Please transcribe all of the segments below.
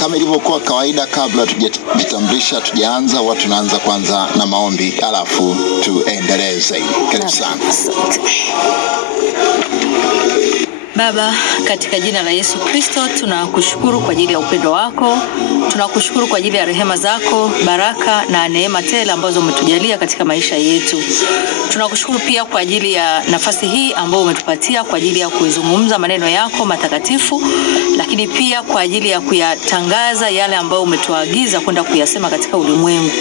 kama ilivyokuwa kawaida, kabla tujajitambulisha, tujaanza, watu tunaanza kwanza na maombi, alafu tuendelee zaidi. Karibu sana. Baba, katika jina la Yesu Kristo, tunakushukuru kwa ajili ya upendo wako. Tunakushukuru kwa ajili ya rehema zako, baraka na neema tele ambazo umetujalia katika maisha yetu. Tunakushukuru pia kwa ajili ya nafasi hii ambayo umetupatia kwa ajili ya kuzungumza maneno yako matakatifu, lakini pia kwa ajili ya kuyatangaza yale ambayo umetuagiza kwenda kuyasema katika ulimwengu.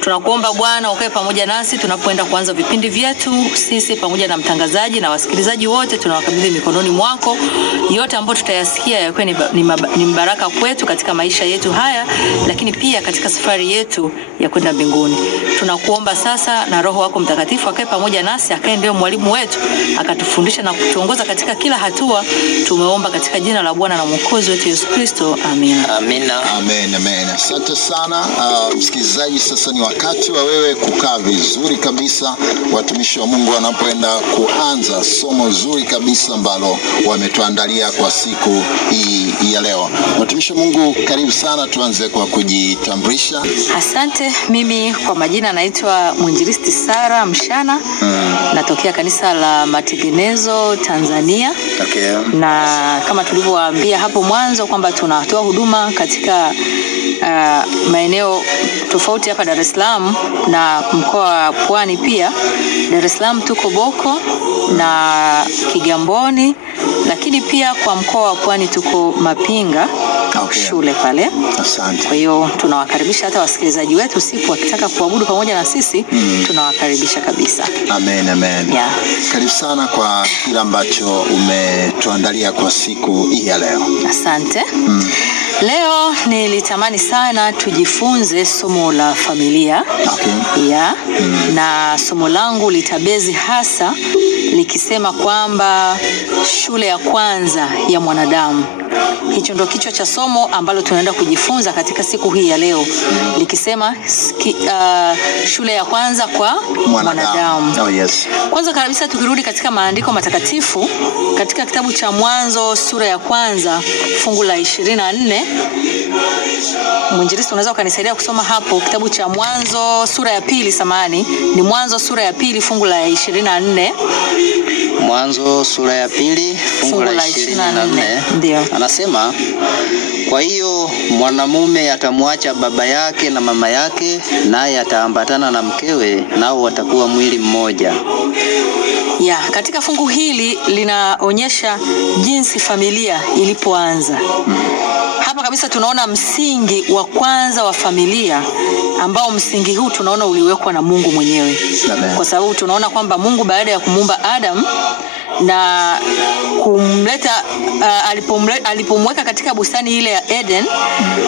Tunakuomba Bwana ukae pamoja nasi tunapoenda kuanza vipindi vyetu. Sisi pamoja na mtangazaji na wasikilizaji wote tunawakabidhi mikononi mwako. Yote ambayo tutayasikia yawe ni mbaraka kwetu katika maisha yetu haya, lakini pia katika safari yetu ya kwenda mbinguni. Tunakuomba sasa na Roho wako Mtakatifu akae pamoja nasi, akae ndio mwalimu wetu, akatufundisha na kutuongoza katika kila hatua. Tumeomba katika jina la Bwana na Mwokozi wetu Yesu Kristo. Amina. Amina. Amen, amen. Asante sana msikilizaji, sasa ni wakati wa wewe kukaa vizuri kabisa. Watumishi wa Mungu wanapoenda kuanza somo zuri kabisa ambalo wametuandalia kwa siku hii ya leo. Watumishi wa Mungu, karibu sana, tuanze kwa kujitambulisha. Asante. Mimi kwa majina naitwa Mwinjilisti Sara Mshana. Natokea kanisa la Matengenezo Tanzania. Okay. Na kama tulivyowaambia hapo mwanzo kwamba tunatoa huduma katika maeneo tofauti hapa Dar es Salaam na mkoa wa Pwani pia. Dar es Salaam tuko Boko na Kigamboni, lakini pia kwa mkoa wa Pwani tuko Mapinga. Okay. Shule pale. Asante. Kwa hiyo tunawakaribisha hata wasikilizaji wetu siku wakitaka kuabudu pamoja na sisi, tunawakaribisha kabisa. Amen, amen. Yeah. Karibu sana kwa kila ambacho umetuandalia kwa siku hii ya leo. Asante. Leo nilitamani sana tujifunze somo la familia. Okay. Yeah. Na somo langu litabezi hasa likisema kwamba shule ya kwanza ya mwanadamu. Hicho ndio kichwa cha somo ambalo tunaenda kujifunza katika siku hii ya leo, likisema shule ya kwanza kwa mwanadamu. Oh, yes. Kwanza kabisa tukirudi katika maandiko matakatifu, katika kitabu cha Mwanzo sura ya kwanza fungu la 24. Mwinjilisti, unaweza ukanisaidia kusoma hapo kitabu cha Mwanzo sura ya pili, ni Mwanzo sura ya pili fungu la 24. Mwanzo sura ya pili fungu la 24. Ndio. Anasema, kwa hiyo mwanamume atamwacha baba yake na mama yake, naye ataambatana na mkewe, nao watakuwa mwili mmoja. Katika fungu hili linaonyesha jinsi familia ilipoanza. Hapa kabisa tunaona msingi wa kwanza wa familia, ambao msingi huu tunaona uliwekwa na Mungu mwenyewe. Kwa sababu tunaona kwamba Mungu baada ya kumuumba Adam na kumleta alipomweka katika bustani ile ya Eden,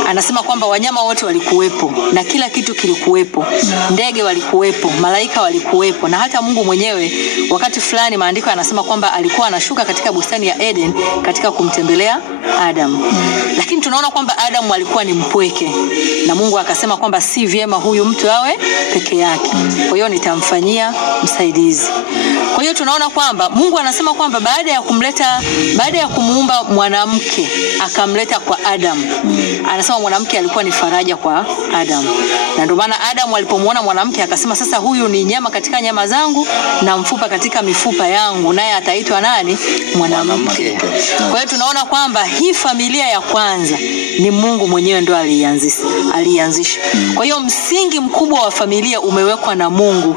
anasema kwamba wanyama wote walikuwepo na kila kitu kilikuwepo. Ndege walikuwepo, malaika walikuwepo, na hata Mungu mwenyewe wakati fulani maandiko yanasema kwamba alikuwa anashuka katika bustani ya Eden katika kumtembelea Adam. Lakini tunaona kwamba Adam alikuwa ni mpweke, na Mungu akasema kwamba si vyema huyu mtu awe peke yake, kwa hiyo nitamfanyia msaidizi. Kwa hiyo tunaona kwamba Mungu anasema kwamba baada ya kumuumba mwanamke akamleta kwa Adam. Anasema mwanamke alikuwa ni faraja kwa Adam. Na ndio maana Adam alipomuona mwanamke akasema, sasa huyu ni nyama katika nyama zangu na mfupa katika mifupa yangu, naye ataitwa nani? Mwanamke. Kwa hiyo tunaona kwamba hii familia ya kwanza ni Mungu mwenyewe ndo alianzisha. Kwa hiyo msingi mkubwa wa familia umewekwa na Mungu,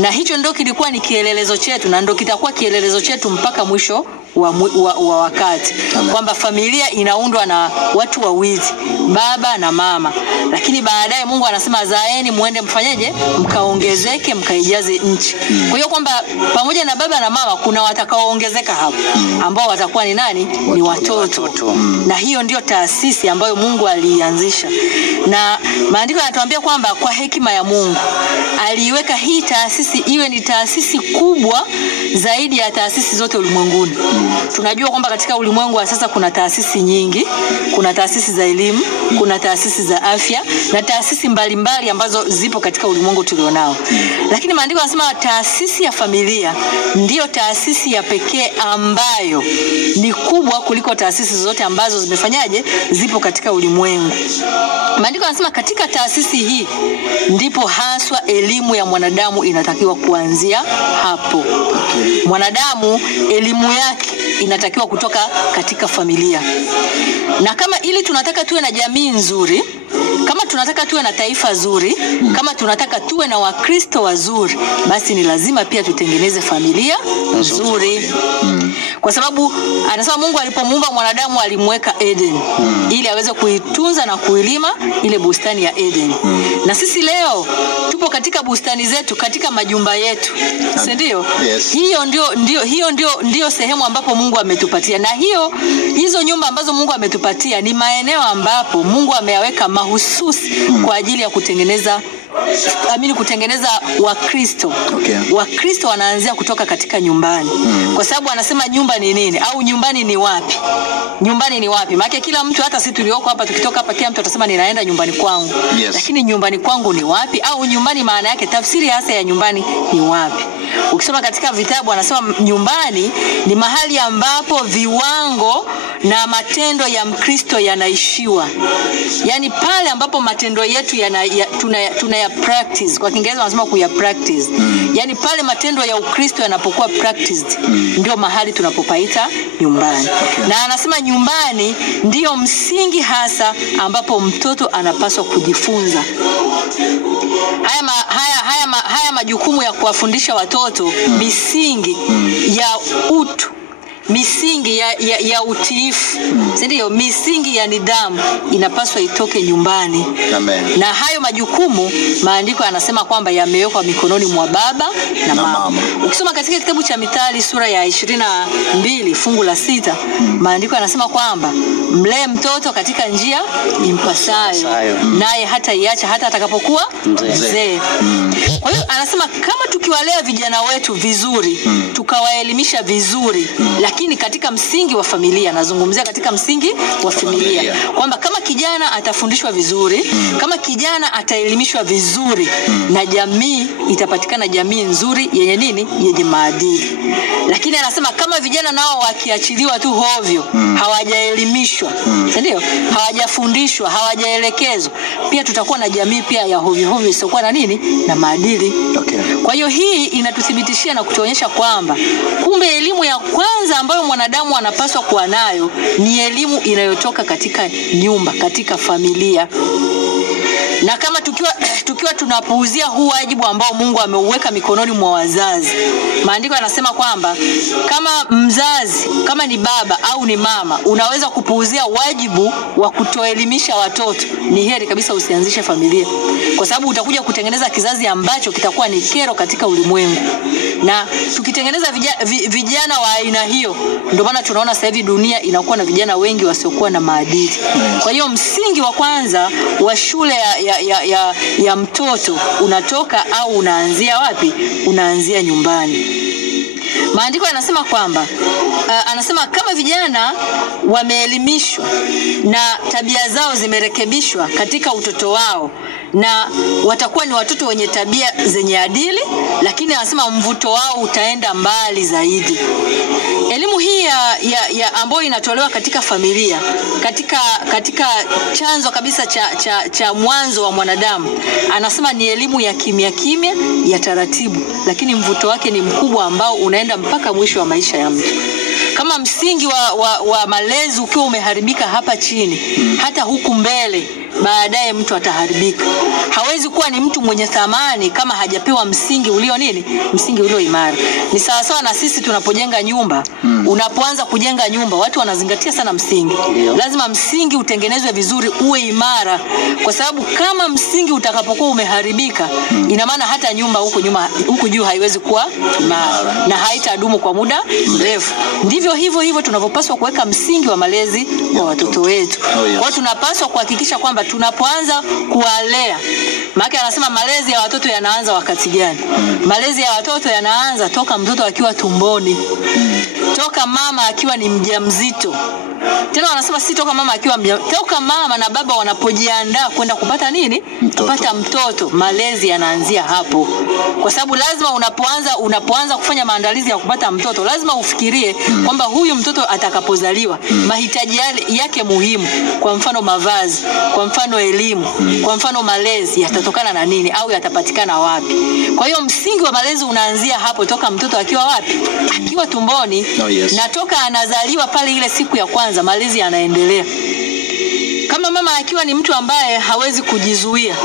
na hicho ndio kilikuwa ni kielelezo chetu na ndio kitakuwa kielelezo chetu mpaka mwisho wa wakati. Kwamba familia inaundwa na watu wawili, baba na mama. Lakini baadaye Mungu anasema zaeni muende mfanyeje? Mkaongezeke, mkaijaze nchi. Kwa hiyo kwamba pamoja na baba na mama kuna watakaoongezeka hapo, ambao watakuwa ni nani? Ni watoto. Na hiyo ndio taasisi ambayo Mungu alianzisha. Na maandiko yanatuambia kwamba kwa hekima ya Mungu aliweka hii taasisi iwe ni taasisi kubwa zaidi ya taasisi zote ulimwenguni. Tunajua kwamba katika ulimwengu wa sasa kuna taasisi nyingi, kuna taasisi za elimu, kuna taasisi za afya na taasisi mbalimbali ambazo zipo katika ulimwengu tulionao. Lakini maandiko yanasema taasisi ya familia ndiyo taasisi ya pekee ambayo ni kubwa kuliko taasisi zote ambazo zimefanyaje zipo katika ulimwengu. Maandiko yanasema katika taasisi hii ndipo haswa elimu ya mwanadamu inatakiwa kuanzia hapo. Mwanadamu elimu yake inatakiwa kutoka katika familia. Na kama ili tunataka tuwe na jamii nzuri, kama tunataka tuwe na taifa zuri, kama tunataka tuwe na Wakristo wazuri, basi ni lazima pia tutengeneze familia nzuri. Kwa sababu anasema Mungu alipomuumba mwanadamu alimweka Eden ili aweze kuitunza na kuilima ile bustani ya Eden. Na sisi leo tupo katika bustani zetu, katika majumba yetu. Si ndio? Yes. Hiyo ndio sehemu ambapo Mungu ametupatia. Na hizo nyumba ambazo Mungu ametupatia ni maeneo ambapo Mungu ameyaweka mahususi kwa ajili ya kutengeneza Wakristo. Okay. Wakristo wanaanzia kutoka katika nyumbani. Kwa sababu anasema nyumba ni nini au nyumbani ni wapi? Nyumbani ni wapi? Maana kila mtu, hata sisi tulioko hapa, tukitoka hapa kila mtu atasema ninaenda nyumbani kwangu. Yes. Lakini nyumbani kwangu ni wapi? Au nyumbani maana yake, tafsiri hasa ya nyumbani ni wapi? Ukisoma katika vitabu anasema nyumbani ni mahali ambapo viwango na matendo ya Mkristo yanaishiwa. Yaani pale ambapo matendo yetu tunaya practice. Kwa Kiingereza wanasema kuya practice. Yaani pale matendo ya Ukristo yanapokuwa practiced, ndio mahali tunapopaita nyumbani. Okay. Na anasema nyumbani ndio msingi hasa ambapo mtoto anapaswa kujifunza. Haya majukumu ya kuwafundisha watoto misingi ya utu, misingi ya utiifu, ndio misingi ya nidhamu inapaswa itoke nyumbani. Amen. Na hayo majukumu maandiko yanasema kwamba yamewekwa mikononi mwa baba na mama. Ukisoma katika kitabu cha Mithali sura ya 22 fungu la 6, maandiko yanasema kwamba mlee mtoto katika njia impasayo, naye hata iacha hata atakapokuwa mzee. Kwa hiyo anasema kama tukiwalea vijana wetu vizuri, tukawaelimisha vizuri, lakini katika msingi wa familia, nazungumzia katika msingi wa familia, kwamba kama kijana atafundishwa vizuri, kama kijana ataelimishwa vizuri, na jamii itapatikana jamii nzuri yenye nini? Yenye maadili. Lakini anasema kama vijana nao wakiachiliwa tu hovyo, hawajaelimishwa, ndio? Hawajafundishwa, hawajaelekezwa, pia tutakuwa na jamii pia ya hovyo hovyo isiyokuwa na nini? Na maadili. Okay. Kwa hiyo hii inatuthibitishia na kutuonyesha kwamba kumbe elimu ya kwanza ambayo mwanadamu anapaswa kuwa nayo ni elimu inayotoka katika nyumba, katika familia. Na kama tukiwa tunapuuzia huu wajibu ambao Mungu ameuweka mikononi mwa wazazi, maandiko yanasema kwamba kama mzazi, kama ni baba au ni mama, unaweza kupuuzia wajibu wa kutoelimisha watoto, ni heri kabisa usianzishe familia, kwa sababu utakuja kutengeneza kizazi ambacho kitakuwa ni kero katika ulimwengu. Na tukitengeneza vijana wa aina hiyo, ndio maana tunaona sasa hivi dunia inakuwa na vijana wengi wasiokuwa na maadili. Kwa hiyo msingi wa kwanza wa shule ya mtoto unatoka au unaanzia wapi? Unaanzia nyumbani. Maandiko yanasema kwamba anasema kama vijana wameelimishwa na tabia zao zimerekebishwa katika utoto wao, na watakuwa ni watoto wenye tabia zenye adili, lakini anasema mvuto wao utaenda mbali zaidi. Elimu hii ya ambayo inatolewa katika familia, katika chanzo kabisa cha mwanzo wa mwanadamu, anasema ni elimu ya kimya kimya, ya taratibu, lakini mvuto wake ni mkubwa ambao unaenda mpaka mwisho wa maisha ya mtu. Kama msingi wa malezi ukiwa umeharibika hapa chini, hata huku mbele baadaye mtu ataharibika. Hawezi kuwa ni mtu mwenye thamani kama hajapewa msingi ulio nini? Msingi ulio imara. Ni sawa sawa na sisi tunapojenga nyumba. Unapoanza kujenga nyumba, watu wanazingatia sana msingi. Lazima msingi utengenezwe vizuri, uwe imara, kwa sababu kama msingi utakapokuwa umeharibika, ina maana hata nyumba huku juu haiwezi kuwa imara na haitadumu kwa muda mrefu. Ndivyo hivyo tunavyopaswa kuweka msingi wa malezi kwa watoto wetu. Kwa hiyo tunapaswa kuhakikisha kwamba tunapoanza kuwalea Maana anasema malezi ya watoto yanaanza wakati gani? Malezi ya watoto yanaanza toka mtoto akiwa tumboni. Toka mama akiwa ni mjamzito. Tena wanasema si toka mama akiwa toka mama na baba wanapojiandaa kwenda kupata nini? Kupata mtoto. Malezi yanaanzia hapo. Kwa sababu lazima unapoanza kufanya maandalizi ya kupata mtoto, lazima ufikirie kwamba huyu mtoto atakapozaliwa mahitaji yake muhimu, kwa mfano mavazi, kwa mfano elimu, kwa mfano malezi yatatokana na nini au yatapatikana wapi. Kwa hiyo msingi wa malezi unaanzia hapo toka mtoto akiwa wapi? Akiwa tumboni. Na toka anazaliwa pale ile siku ya kwanza malezi yanaendelea. Kama mama akiwa ni mtu ambaye hawezi kujizuia,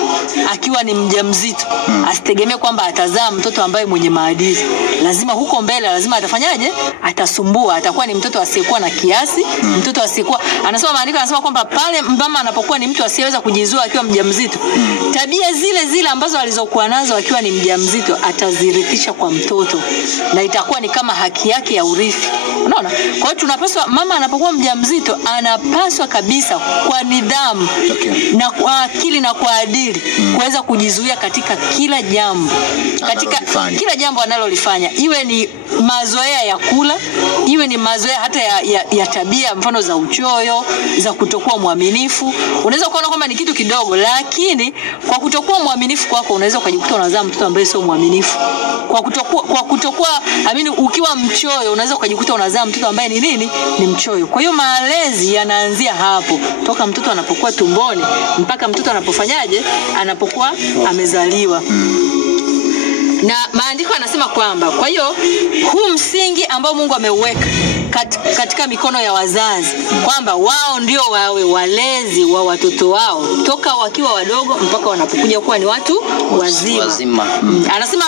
akiwa ni mjamzito, asitegemee kwamba atazaa mtoto ambaye mwenye maadili. Lazima huko mbele lazima atafanyaje? Atasumbua, atakuwa ni mtoto asiyekuwa na kiasi, mtoto asiyekuwa. Anasema maandiko yanasema kwamba pale mama anapokuwa ni mtu asiyeweza kujizuia akiwa mjamzito, tabia zile ambazo alizokuwa nazo akiwa ni mjamzito atazirithisha kwa mtoto, na itakuwa ni kama haki yake ya urithi. Unaona? Kwa hiyo tunapaswa, mama anapokuwa mjamzito anapaswa kabisa kwa nidhamu na kwa akili na kwa adili kuweza kujizuia katika kila jambo, katika kila jambo analolifanya, iwe ni mazoea ya kula, iwe ni mazoea hata ya tabia, mfano za uchoyo, za kutokuwa mwaminifu. Unaweza kuona kwamba ni kitu kidogo, lakini kwa kutokuwa mwaminifu kwako unaweza kujikuta unazaa mtoto ambaye sio mwaminifu. Kwa kutokuwa ukiwa mchoyo unaweza kujikuta unazaa mtoto ambaye ni nini? Ni mchoyo. Kwa hiyo malezi yanaanzia hapo toka mtoto anapokuwa tumboni mpaka mtoto anapofanyaje? Anapokuwa amezaliwa. Na maandiko yanasema kwamba kwa hiyo huu msingi ambao Mungu ameuweka katika mikono ya wazazi, kwamba wao ndio wawe walezi wa watoto wao toka wakiwa wadogo mpaka wanapokuja kuwa ni watu wazima. Anasema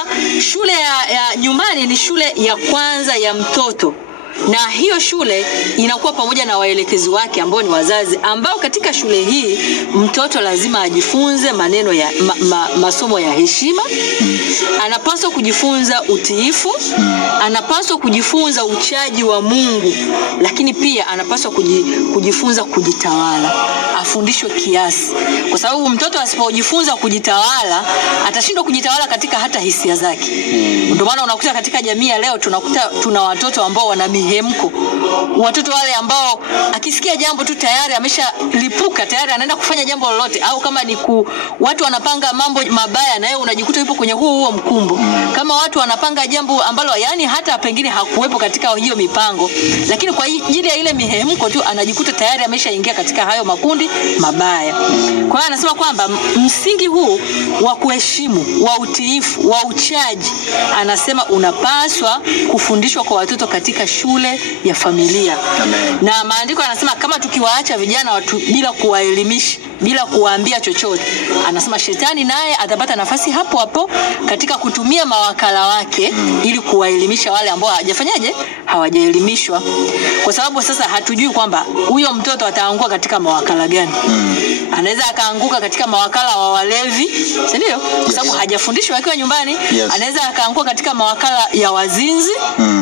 shule ya nyumbani ni shule ya kwanza ya mtoto. Na hiyo shule inakuwa pamoja na waelekezi wake ambao ni wazazi, ambao katika shule hii mtoto lazima ajifunze maneno ya masomo ya heshima, anapaswa kujifunza utiifu, anapaswa kujifunza uchaji wa Mungu, lakini pia anapaswa kujifunza kujitawala, afundishwe kiasi. Kwa sababu mtoto asipojifunza kujitawala atashindwa kujitawala katika hata hisia zake. Ndio maana unakuta katika jamii ya leo tuna watoto ambao wana mihemko. Watoto wale ambao akisikia jambo tu tayari ameshalipuka, tayari anaenda kufanya jambo lolote, au kama ni watu wanapanga mambo mabaya na yeye unajikuta yupo kwenye huo mkumbo. Kama watu wanapanga jambo ambalo yani hata pengine hakuwepo katika hiyo mipango, lakini kwa ajili ya ile mihemko tu anajikuta tayari ameshaingia katika hayo makundi mabaya. Kwa hiyo anasema kwamba msingi huu wa kuheshimu, wa utiifu, wa uchaji, anasema unapaswa kufundishwa kwa watoto katika shule ya familia. Amen. Na maandiko yanasema kama tukiwaacha vijana watu bila kuwaelimisha, bila kuwaambia chochote, anasema shetani naye atapata nafasi hapo hapo katika kutumia mawakala wake ili kuwaelimisha wale ambao hawajaelimishwa. Kwa sababu sasa hatujui kwamba huyo mtoto ataanguka katika mawakala gani. Anaweza akaanguka katika mawakala wa walevi, si ndio? Kwa sababu hajafundishwa akiwa nyumbani. Anaweza akaanguka katika mawakala ya wazinzi,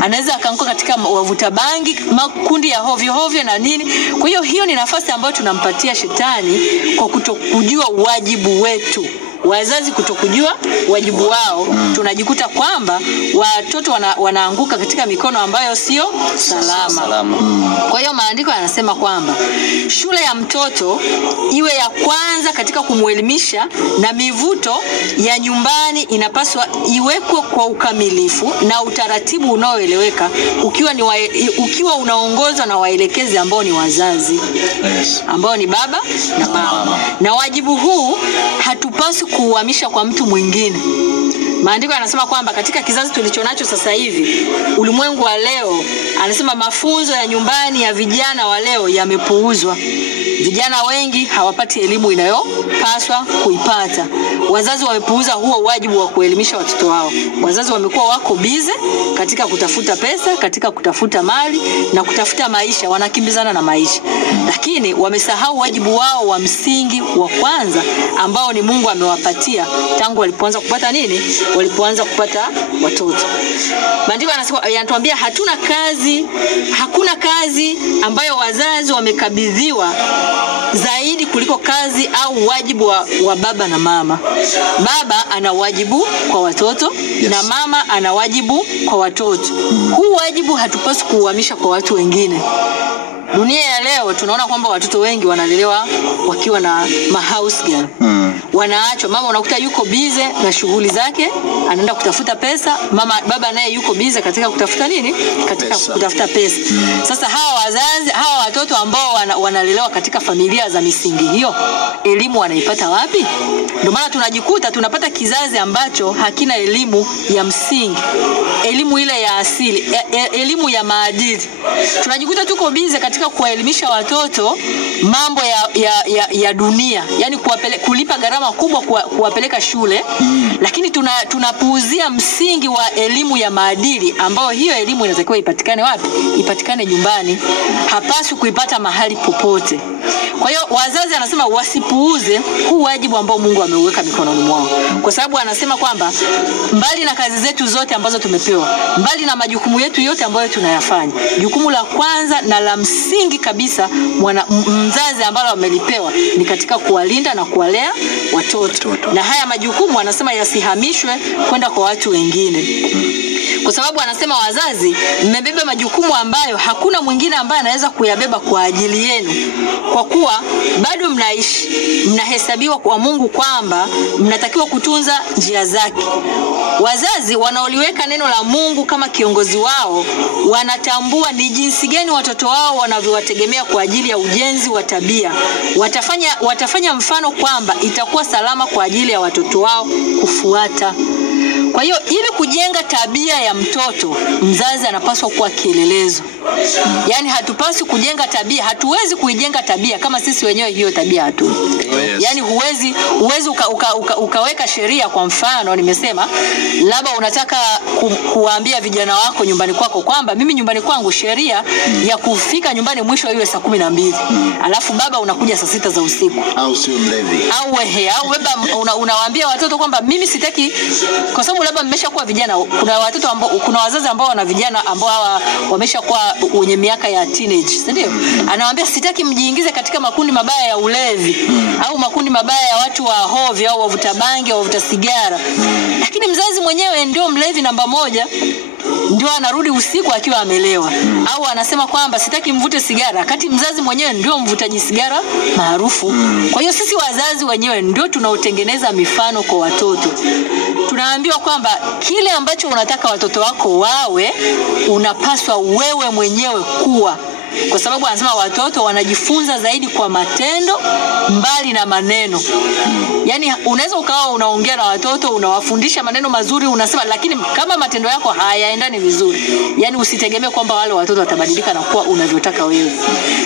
anaweza akaanguka katika wavuta bangi, makundi ya hovyo na nini. Kwa hiyo ni nafasi ambayo tunampatia shetani kwa kutokujua wajibu wetu. Wazazi kutokujua wajibu wao, tunajikuta kwamba watoto wanaanguka katika mikono ambayo sio salama. Kwa hiyo maandiko yanasema kwamba shule ya mtoto iwe ya kwanza katika kumuelimisha, na mivuto ya nyumbani inapaswa iwekwe kwa ukamilifu na utaratibu unaoeleweka, ukiwa unaongozwa na waelekezi ambao ni wazazi, ambao ni baba na mama. Na wajibu huu hatupaswi kuuhamisha kwa mtu mwingine. Maandiko yanasema kwamba katika kizazi tulichonacho sasa hivi, ulimwengu wa leo, anasema mafunzo ya nyumbani ya vijana wa leo yamepuuzwa. Vijana wengi hawapati elimu inayopaswa kuipata. Wazazi wamepuuza huo wajibu wa kuelimisha watoto wao. Wazazi wamekuwa wako bize katika kutafuta pesa, katika kutafuta mali na kutafuta maisha, wanakimbizana na maisha. Lakini wamesahau wajibu wao wa msingi wa kwanza ambao ni Mungu amewapatia tangu walipoanza kupata nini? Walipoanza kupata watoto. Maandiko yanatuambia hakuna kazi ambayo wazazi wamekabidhiwa zaidi kuliko kazi au wajibu wa baba na mama. Baba ana wajibu kwa watoto, Yes. na mama ana wajibu kwa watoto. Huu wajibu hatupaswi kuuhamisha kwa watu wengine. Dunia ya leo tunaona kwamba watoto wengi wanalelewa wakiwa na house girl. Wanaachwa, mama unakuta yuko busy na shughuli zake, anaenda kutafuta pesa, baba naye yuko busy katika kutafuta nini? Katika Pesa. kutafuta pesa. Sasa hawa watoto ambao wanalelewa katika familia za misingi hiyo, elimu wanaipata wapi? Ndio maana tunajikuta tunapata kizazi ambacho hakina elimu ya msingi, elimu ile ya asili, elimu ya maadili. Tunajikuta tuko busy katika kuwaelimisha watoto mambo ya dunia, yani kulipa gharama kubwa kuwapeleka shule, lakini tunapuuzia msingi wa elimu ya maadili, ambao hiyo elimu inatakiwa ipatikane wapi? Ipatikane nyumbani, hapaswi kuipata mahali popote. Kwa hiyo wazazi anasema wasipuuze huu wajibu ambao Mungu ameuweka mikononi mwao, kwa sababu anasema kwamba mbali na kazi zetu zote ambazo tumepewa, mbali na majukumu yetu yote ambayo tunayafanya, jukumu la kwanza na la msingi kabisa mzazi ambalo amelipewa ni katika kuwalinda na kuwalea watoto. Na haya majukumu anasema yasihamishwe kwenda kwa watu wengine. Kwa sababu anasema wazazi, mmebeba majukumu ambayo hakuna mwingine ambaye anaweza kuyabeba kwa ajili yenu, kwa kuwa bado mnaishi, mnahesabiwa kwa Mungu kwamba mnatakiwa kutunza njia zake. Wazazi wanaoliweka neno la Mungu kama kiongozi wao wanatambua ni jinsi gani watoto wao wanavyowategemea kwa ajili ya ujenzi wa tabia. Watafanya mfano kwamba itakuwa salama kwa ajili ya watoto wao kufuata. Kwa hiyo ili kujenga tabia ya mtoto, mzazi anapaswa kuwa kielelezo. Yaani hatupaswi kujenga tabia, hatuwezi kuijenga tabia kama sisi wenyewe hiyo tabia hatuna. Yes. Yaani huwezi ukaweka sheria. Kwa mfano nimesema labda unataka kuwaambia vijana wako nyumbani kwako kwamba mimi nyumbani kwangu sheria ya kufika nyumbani mwisho iwe saa 12. Alafu baba unakuja saa 6 za usiku. Au sio mlevi. Au baba unawaambia watoto kwamba mimi sitaki, kwa sababu labda mmeshakuwa vijana. Kuna wazazi ambao wana vijana ambao wameshakuwa wenye miaka ya teenage, si ndio? Anawaambia sitaki mjiingize katika makundi mabaya ya ulevi au makundi mabaya ya watu wa hovyo au wavuta bangi au wavuta sigara. Lakini mzazi mwenyewe ndio mlevi namba 1, ndio anarudi usiku akiwa amelewa. Au anasema kwamba sitaki mvute sigara, wakati mzazi mwenyewe ndio mvutaji sigara maarufu. Kwa hiyo sisi wazazi wenyewe ndio tunaotengeneza mifano kwa watoto. Tunaambiwa kwamba kile ambacho unataka watoto wako wawe, unapaswa wewe mwenyewe kuwa. Kwa sababu anasema watoto wanajifunza zaidi kwa matendo mbali na maneno. Yaani unaweza ukawa unaongea na watoto, unawafundisha maneno mazuri, unasema, lakini kama matendo yako hayaendani vizuri, yaani usitegemee kwamba wale watoto watabadilika na kuwa unavyotaka wewe.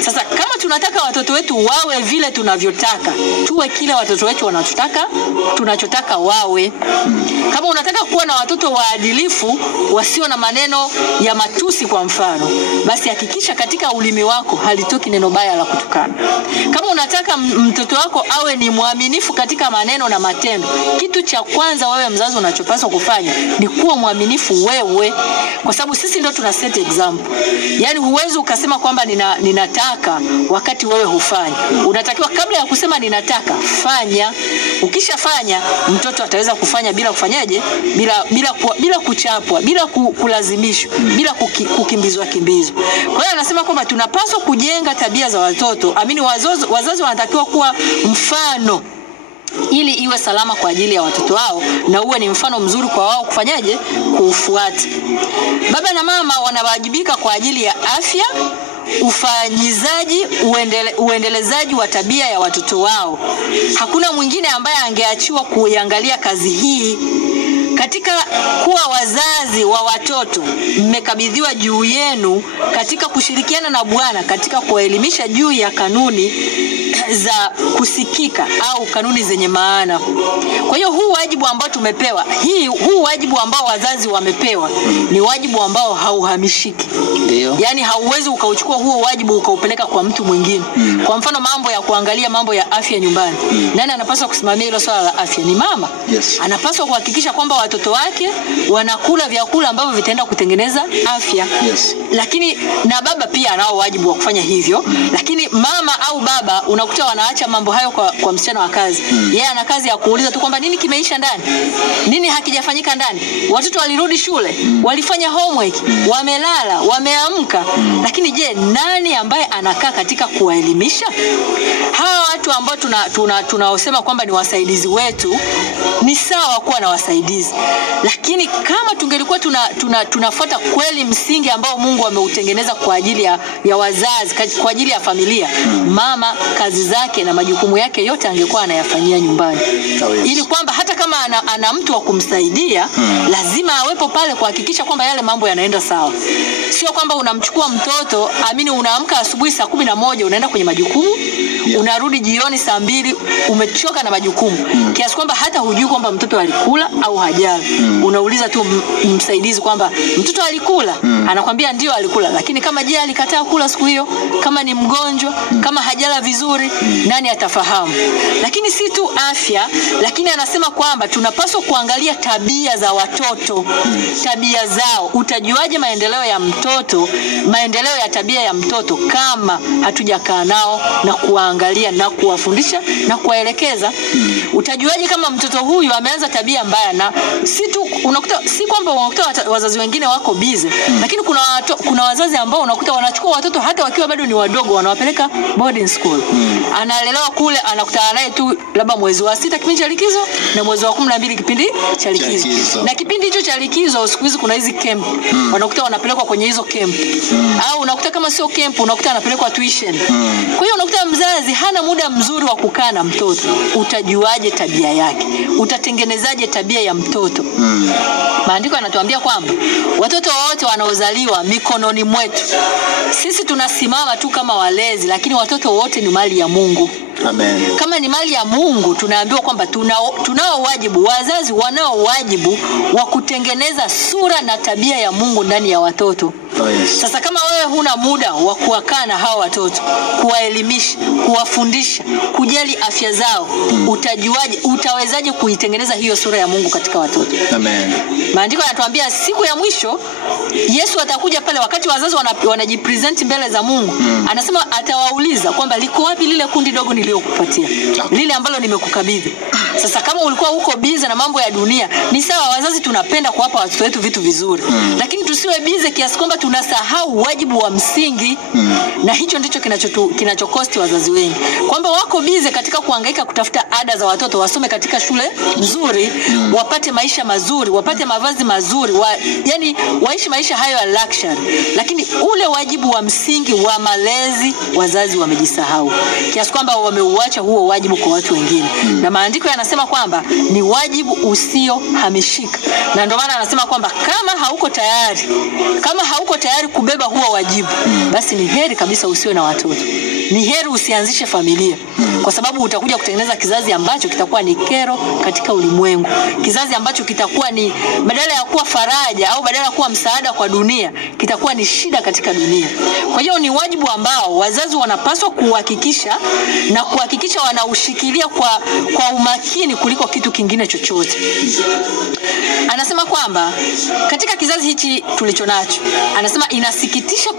Sasa kama tunataka watoto wetu wawe vile tunavyotaka, tuwe kile watoto wetu tunachotaka wawe. Kama unataka kuwa na watoto waadilifu, wasio na maneno ya matusi kwa mfano, basi hakikisha katika ulimi wako halitoki neno baya la kutukana. Kama unataka mtoto wako awe ni mwaminifu katika maneno na matendo, kitu cha kwanza wewe mzazi unachopaswa kufanya ni kuwa mwaminifu wewe, kwa sababu sisi ndio tuna set example. Yaani huwezi ukasema kwamba ninataka wakati wewe hufanyi. Unatakiwa kabla ya kusema ninataka, fanya. Ukishafanya, mtoto ataweza kufanya bila kufanyaje? Bila kuchapwa, bila kulazimishwa, bila kukimbizwa. Kwa hiyo anasema kwamba tunapaswa kujenga tabia za watoto. Wazazi wanatakiwa kuwa mfano ili iwe salama kwa ajili ya watoto wao na uwe ni mfano mzuri kwa wao kufanyaje? Kuufuata. Baba na mama wanawajibika kwa ajili ya afya, ufanyizaji, uendelezaji wa tabia ya watoto wao. Hakuna mwingine ambaye angeachiwa kuiangalia kazi hii. Katika kuwa wazazi wa watoto, mmekabidhiwa juu yenu katika kushirikiana na Bwana katika kuelimisha juu ya kanuni za kusikika au kanuni zenye maana. Kwa hiyo huu wajibu ambao tumepewa, huu wajibu ambao wazazi wamepewa ni wajibu ambao hauhamishiki. Ndio. Yaani hauwezi ukauchukua huo wajibu ukaupeleka kwa mtu mwingine. Kwa mfano mambo ya kuangalia mambo ya afya nyumbani. Nani anapaswa kusimamia hilo swala la afya? Ni mama. Yes. Anapaswa kuhakikisha kwamba watoto watoto wake wanakula vyakula ambavyo vitaenda kutengeneza afya. Yes. Lakini na baba pia anao wajibu wa kufanya hivyo. Lakini mama au baba unakuta wanaacha mambo hayo kwa msichana wa kazi. Yeye ana kazi ya kuuliza tu kwamba nini kimeisha ndani, nini hakijafanyika ndani, watoto walirudi shule, walifanya homework, wamelala, wameamka. Lakini je, nani ambaye anakaa katika kuwaelimisha? Hawa watu ambao tunaosema kwamba ni wasaidizi wetu, ni sawa kuwa na wasaidizi, lakini kama tungelikuwa tunafuata kweli msingi ambao Mungu ameutengeneza kwa ajili ya wazazi, kwa ajili ya familia, mama kazi zake na majukumu yake yote angekuwa anayafanyia nyumbani. Ili kwamba hata kama ana mtu wa kumsaidia, lazima awepo pale kuhakikisha kwamba yale mambo yanaenda sawa. Sio kwamba unamchukua mtoto, unaamka asubuhi saa 11 unaenda kwenye majukumu, unarudi jioni saa 2 umechoka na majukumu, kiasi kwamba hata hujui kwamba mtoto alikula au hajala. Unauliza tu msaidizi kwamba mtoto alikula, anakwambia ndio alikula, lakini kama je alikataa kula siku hiyo, kama ni mgonjwa, kama hajala vizuri, nani atafahamu? Lakini si tu afya, lakini anasema kwamba tunapaswa kuangalia tabia za watoto, tabia zao. Utajuaje maendeleo ya mtoto, maendeleo ya tabia ya mtoto kama hatujakaa nao na kuangalia na kuwafundisha na kuwaelekeza? Utajuaje kama mtoto huyu ameanza tabia mbaya? Na si tu unakuta, si kwamba unakuta wazazi wengine wako busy, lakini kuna wazazi ambao unakuta wanachukua watoto hata wakiwa bado ni wadogo, wanawapeleka boarding school. Analelewa kule, anakutana naye tu labda mwezi wa 6 kipindi cha likizo na mwezi wa 12 kipindi cha likizo. Na kipindi hicho cha likizo siku hizi kuna hizi camp, wanakuta wanapelekwa kwenye hizo camp. Au unakuta kama sio camp, unakuta anapelekwa tuition. Kwa hiyo unakuta mzazi hana muda mzuri wa kukaa na mtoto. Utajuaje tabia yake? Utatengenezaje tabia ya mtoto? Maandiko yanatuambia kwamba watoto wote wanaozaliwa mikononi mwetu. Sisi tunasimama tu kama walezi, lakini watoto wote ni mali ya Mungu. Amen. Kama ni mali ya Mungu, tunaambiwa kwamba tunao wajibu, wazazi wanao wajibu wa kutengeneza sura na tabia ya Mungu ndani ya watoto. Yes. Sasa kama wewe huna muda wa kuwakaa na hawa watoto, kuwaelimisha, kuwafundisha, kujali afya zao, utajuaje, utawezaje kuitengeneza hiyo sura ya Mungu katika watoto? Amen. Maandiko yanatuambia siku ya mwisho Yesu atakuja pale wakati wazazi wanajipresent mbele za Mungu. Anasema atawauliza kwamba liko wapi lile kundi dogo nililokupatia, lile ambalo nimekukabidhi. Sasa kama ulikuwa uko busy na mambo ya dunia, ni sawa, wazazi tunapenda kuwapa watoto wetu vitu vizuri, lakini tusiwe busy kiasi kwamba tunasahau wajibu wa msingi. Na hicho ndicho kinachokosti wazazi wengi, kwamba wako busy katika kuhangaika kutafuta ada za watoto wasome katika shule nzuri, wapate maisha mazuri, wapate mavazi mazuri, yani waishi maisha hayo ya luxury, lakini ule wajibu wa msingi wa malezi wazazi wamejisahau, kiasi kwamba wameuacha huo wajibu kwa watu wengine. Na maandiko yanasema kwamba ni wajibu usiohamishika, na ndio maana anasema kwamba kama hauko tayari kubeba huo wajibu, basi ni heri kabisa usiwe na watoto. Ni heri usianzishe familia, kwa sababu utakuja kutengeneza kizazi ambacho kitakuwa ni kero katika ulimwengu, kizazi ambacho kitakuwa ni badala ya kuwa faraja au badala ya kuwa msaada kwa dunia, kitakuwa ni shida katika dunia. Kwa hiyo ni wajibu ambao wazazi wanapaswa kuhakikisha wanaushikilia kwa umakini kuliko kitu kingine chochote. Anasema kwamba katika kizazi hichi tulichonacho, anasema inasikitisha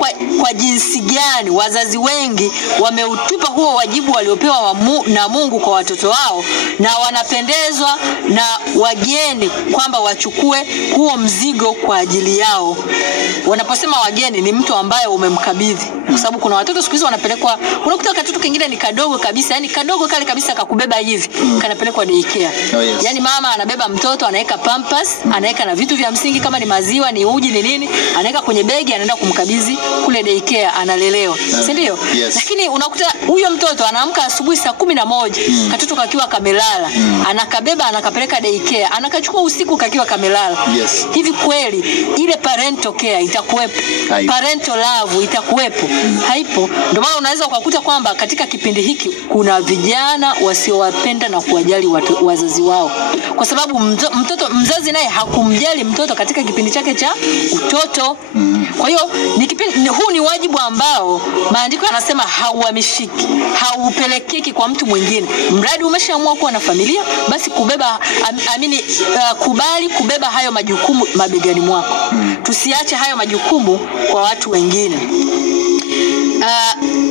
kwa jinsi gani wazazi wengi wameutupa huo wajibu waliopewa na Mungu kwa watoto wao, na wanapendezwa na wageni kwamba wachukue huo mzigo kwa ajili yao. Wanaposema wageni, ni mtu ambaye umemkabidhi, kwa sababu kuna watoto siku hizi wanapelekwa, unakuta katoto kingine ni kadogo kabisa, yani kadogo kale kabisa kakubeba hivi, kanapelekwa daycare. Yani mama anabeba mtoto, anaweka pampers, anaweka na vitu vya msingi kama ni maziwa, ni uji, ni nini, anaweka kwenye begi, anaenda kumkabidhi kule daycare, analelewa. Si ndio? Yes. Lakini unakuta huyo mtoto anaamka asubuhi saa 11, katoto kakiwa kamelala, anakabeba anakapeleka daycare, anakachukua usiku kakiwa kamelala. Yes. Hivi kweli ile parental care itakuwepo? Parental love itakuwepo? Haipo. Ndio maana unaweza ukakuta kwamba katika kipindi hiki kuna vijana wasiowapenda na kuwajali wazazi wao, kwa sababu mzazi naye hakumjali mtoto katika kipindi chake cha utoto. Kwa hiyo huu ni wajibu ambao maandiko yanasema hauhamishiki, haupelekeki kwa mtu mwingine. Mradi umeshaamua kuwa na familia, basi kubali kubeba hayo majukumu mabegani mwako. Tusiache hayo majukumu kwa watu wengine.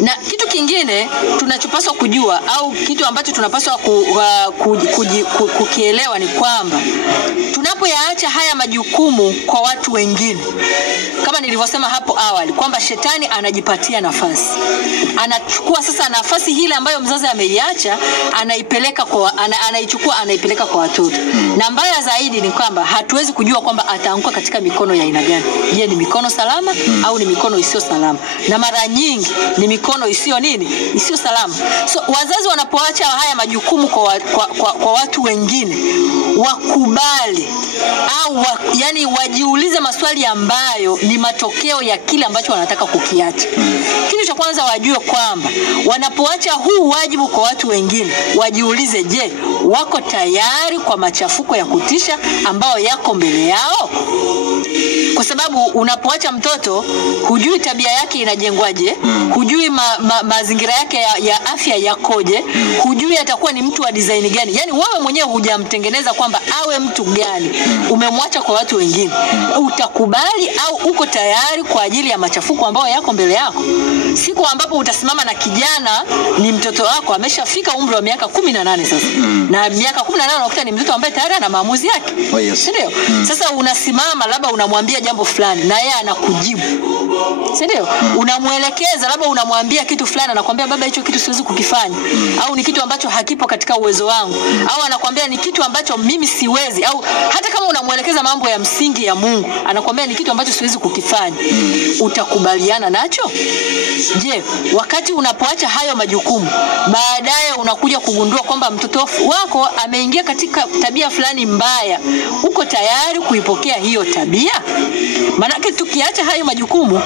Na kitu kingine tunachopaswa kujua au kitu ambacho tunapaswa kukielewa ni kwamba tunapoyaacha haya majukumu kwa watu wengine, kama nilivyosema hapo awali kwamba shetani anajipatia nafasi. Anachukua sasa nafasi ile ambayo mzazi ameiacha, anaichukua anaipeleka kwa watoto. Na mbaya zaidi ni kwamba hatuwezi kujua kwamba ataanguka katika mikono ya aina gani. Je, ni mikono salama au ni mikono isiyo salama? Na mara nyingi ni mikono isiyo salama. So wazazi wanapoacha haya majukumu kwa watu wengine, wakubali au yani wajiulize maswali ambayo ni matokeo ya kile ambacho wanataka kukiacha. Kitu cha kwanza wajue kwamba wanapoacha huu wajibu kwa watu wengine, wajiulize, je, wako tayari kwa machafuko ya kutisha ambayo yako mbele yao? Kwa sababu unapoacha mtoto, hujui tabia yake inajengwaje, hujui mazingira yake ya afya yakoje, hujui atakuwa ni mtu wa design gani. Yani wewe mwenyewe hujamtengeneza kwamba awe mtu gani. Umemwacha kwa watu wengine. Utakubali au uko tayari kwa ajili ya machafuko ambayo yako mbele yako? Siku ambapo utasimama na kijana, ni mtoto wako ameshafika umri wa miaka 18 sasa. Na miaka 18 unakuta ni mtoto ambaye tayari ana maamuzi yake. Oh, yes. Ndio? Sasa unasimama labda unamwambia jambo fulani na yeye anakujibu. Ndio? Unamuelekeza labda unamwambia kitu fulani, anakuambia baba, hicho kitu siwezi kukifanya. Au ni kitu ambacho hakipo katika uwezo wangu. Au anakuambia ni kitu ambacho mimi siwezi. Au hata kama unamuelekeza mambo ya msingi ya Mungu, anakuambia ni kitu ambacho siwezi kukifanya. Utakubaliana nacho? Je, wakati unapoacha hayo majukumu, baadaye unakuja kugundua kwamba mtoto wako ameingia katika tabia fulani mbaya, uko tayari kuipokea hiyo tabia? Maana tukiacha hayo majukumu,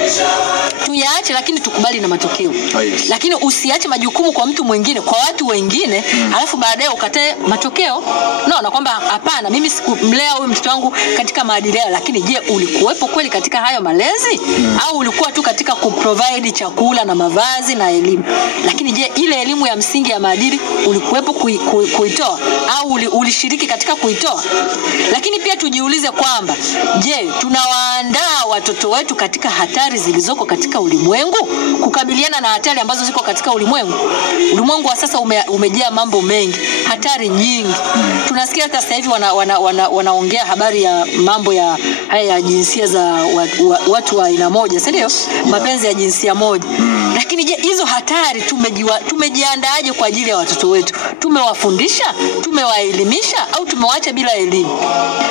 tuyaache lakini tukubali na matokeo. Oh, yes. Lakini usiache majukumu kwa mtu mwingine, kwa watu wengine, alafu baadaye ukatae matokeo. Na kwamba hapana, mimi sikumlea huyu mtoto wangu katika maadili yao. Lakini je, ulikuwepo kweli katika hayo malezi? Au ulikuwa tu katika kuprovide chakula na mavazi na elimu? Lakini je, ile elimu ya msingi ya maadili ulikuwepo kuitoa au ulishiriki katika kuitoa? Lakini pia tujiulize kwamba je, tunawaandaa watoto wetu katika hatari zilizoko katika ulimwengu, kukabiliana na hatari ambazo ziko katika ulimwengu? Ulimwengu wa sasa umejaa mambo mengi, hatari nyingi. Tunasikia hata sasa hivi wanaongea habari ya mambo ya haya jinsia za watu wa aina moja, si ndio? Mapenzi ya jinsia moja. Lakini je, hizo hatari tumejiandaaje kwa ajili ya watoto wetu? Tumewafundisha, tumewaelimisha au tumewaacha bila elimu?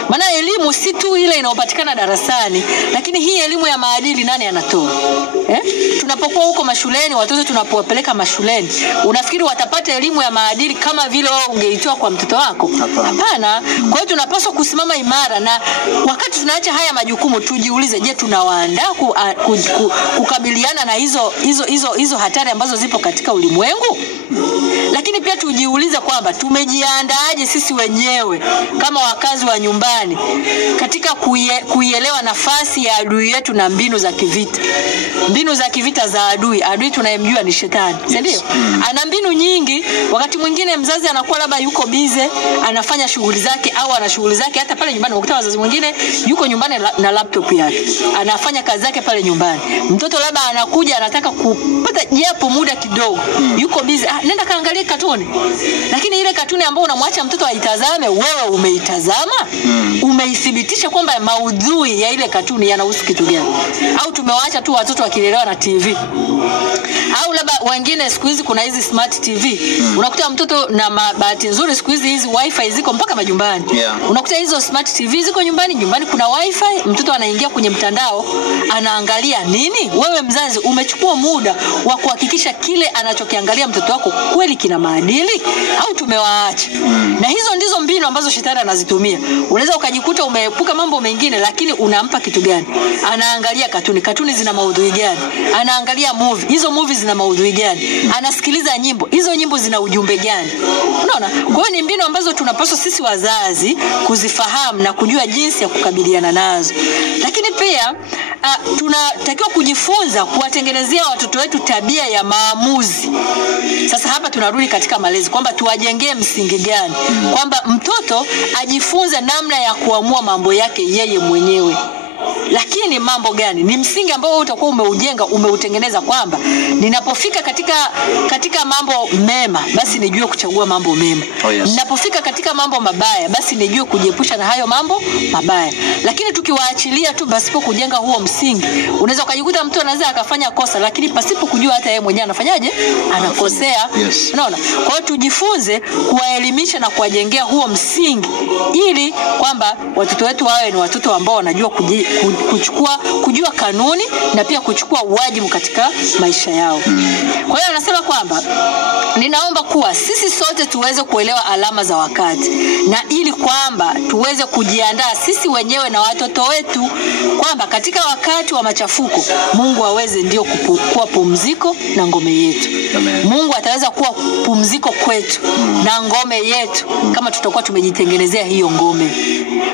Maana elimu si tu ile inayopatikana darasani, lakini hii elimu ya maadili nani anatoa? Tunapokuwa huko mashuleni, watoto tunapowapeleka mashuleni, unafikiri watapata elimu ya maadili kama vile wao ungeitoa kwa mtoto wako? Hapana. Kwa hiyo tunapaswa kusimama imara, na wakati tunaacha haya majukumu tujiulize, je, tunawaandaa kukabiliana na hizo hatari ambazo zipo katika ulimwengu? Lakini pia tujiulize kwamba tumejiandaaje sisi wenyewe kama wakazi wa nyumbani katika kuielewa nafasi ya adui yetu na mbinu za kivita. Mbinu za kivita za adui tunayemjua ni shetani, si ndio? Ana mbinu nyingi. Wakati mwingine mzazi anakuwa labda yuko bize, anafanya shughuli zake au ana shughuli zake hata pale nyumbani. Unakuta wazazi mwingine yuko nyumbani na laptop yake, anafanya kazi zake pale nyumbani. Mtoto labda anakuja anataka kupata japo muda kidogo, yuko bize, nenda kaangalie katuni. Lakini ile katuni ambayo unamwacha mtoto aitazame, wewe umeitazama? Umeithibitisha kwamba maudhui ya ile katuni yanahusu kitu gani? Au tumewaacha tu watoto wakilelewa na TV? Au labda wengine siku hizi kuna hizi smart TV. Unakuta mtoto, na bahati nzuri siku hizi wifi ziko mpaka majumbani. Unakuta hizo smart TV ziko nyumbani kuna wifi, mtoto anaingia kwenye mtandao, anaangalia nini? Wewe mzazi umechukua muda wa kuhakikisha kile anachokiangalia mtoto wako kweli kina maadili? Au unaacha. Na hizo ndizo mbinu ambazo shetani anazitumia. Unaweza ukajikuta umeepuka mambo mengine, lakini unampa kitu gani? Anaangalia katuni. Katuni zina maudhui gani? Anaangalia movie. Hizo movie zina maudhui gani? Anasikiliza nyimbo. Hizo nyimbo zina ujumbe gani? Unaona? Kwa hiyo ni mbinu ambazo tunapaswa sisi wazazi kuzifahamu na kujua jinsi ya kukabiliana nazo. Lakini pia tunatakiwa kujifunza kuwatengenezea watoto wetu tabia ya maamuzi. Sasa hapa tunarudi katika malezi kwamba tuwajengee msingi gani? Kwamba mtoto ajifunze namna ya kuamua mambo yake yeye mwenyewe. Lakini mambo gani? Ni msingi ambao utakuwa umeujenga, umeutengeneza kwamba ninapofika katika mambo mema, basi nijue kuchagua mambo mema. Ninapofika katika mambo mabaya, basi nijue kujiepusha na hayo mambo mabaya. Lakini tukiwaachilia tu pasipo kujenga huo msingi, unaweza ukajikuta mtu anaweza akafanya kosa lakini pasipo kujua hata yeye mwenyewe anafanyaje? Anakosea. Unaona? Kwa hiyo tujifunze kuwaelimisha na kuwajengea huo msingi ili kwamba watoto wetu wawe ni watoto ambao wanajua kujua kanuni na pia kuchukua wajibu katika maisha yao. Kwa hiyo anasema kwamba ninaomba kuwa sisi sote tuweze kuelewa alama za wakati, na ili kwamba tuweze kujiandaa sisi wenyewe na watoto wetu kwamba katika wakati wa machafuko Mungu aweze ndio kuwa pumziko na ngome yetu. Mungu ataweza kuwa pumziko kwetu na ngome yetu kama tutakuwa tumejitengenezea hiyo ngome.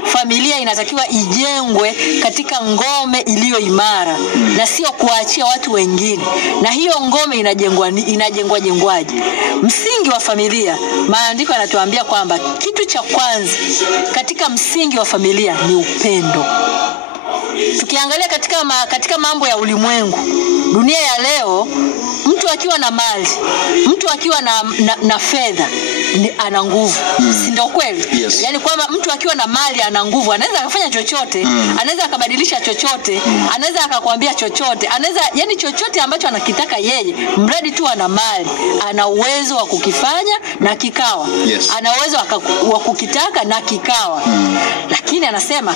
Familia inatakiwa ijengwe katika ngome iliyo imara na sio kuachia watu wengine. Na hiyo ngome inajengwaje? Msingi wa familia, maandiko yanatuambia kwamba kitu cha kwanza katika msingi wa familia ni upendo. Tukiangalia katika mambo ya ulimwengu, dunia ya leo, mtu akiwa na mali, mtu akiwa na fedha ana nguvu. Si ndio kweli? Yaani kwamba mtu akiwa na mali ana nguvu, anaweza akafanya chochote, anaweza akabadilisha chochote, anaweza akakwambia chochote, yani chochote ambacho anakitaka yeye, mradi tu ana mali, ana uwezo wa kukifanya na kikawa. Ana uwezo wa kukitaka na kikawa. Lakini anasema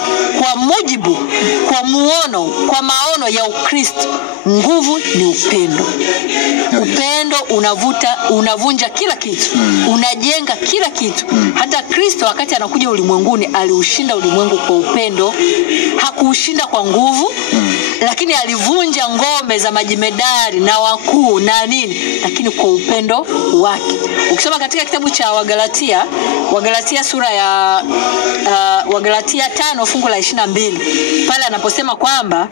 kwa maono ya Ukristo, nguvu ni upendo. Upendo unavunja kila kitu, unajenga kila kitu. Hata Kristo wakati anakuja ulimwenguni aliushinda ulimwengu kwa upendo. Hakuushinda kwa nguvu, lakini alivunja ngome za majemedari na wakuu na nini, lakini kwa upendo wake. Ukisoma katika kitabu cha Wagalatia sura ya Wagalatia 5 fungu la 22, pale anaposema kwamba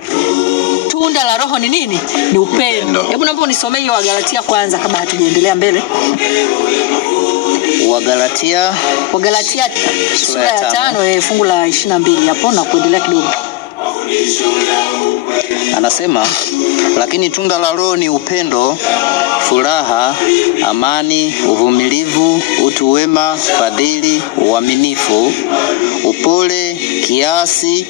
tunda la Roho ni nini? Ni upendo. Hebu naomba unisomee hiyo Wagalatia kwanza kabla hatujaendelea mbele. Wagalatia sura ya 5 fungu la 22 hapo na kuendelea kidogo. Anasema, lakini tunda la Roho ni upendo, furaha, amani, uvumilivu, utu wema, fadhili, uaminifu, upole, kiasi.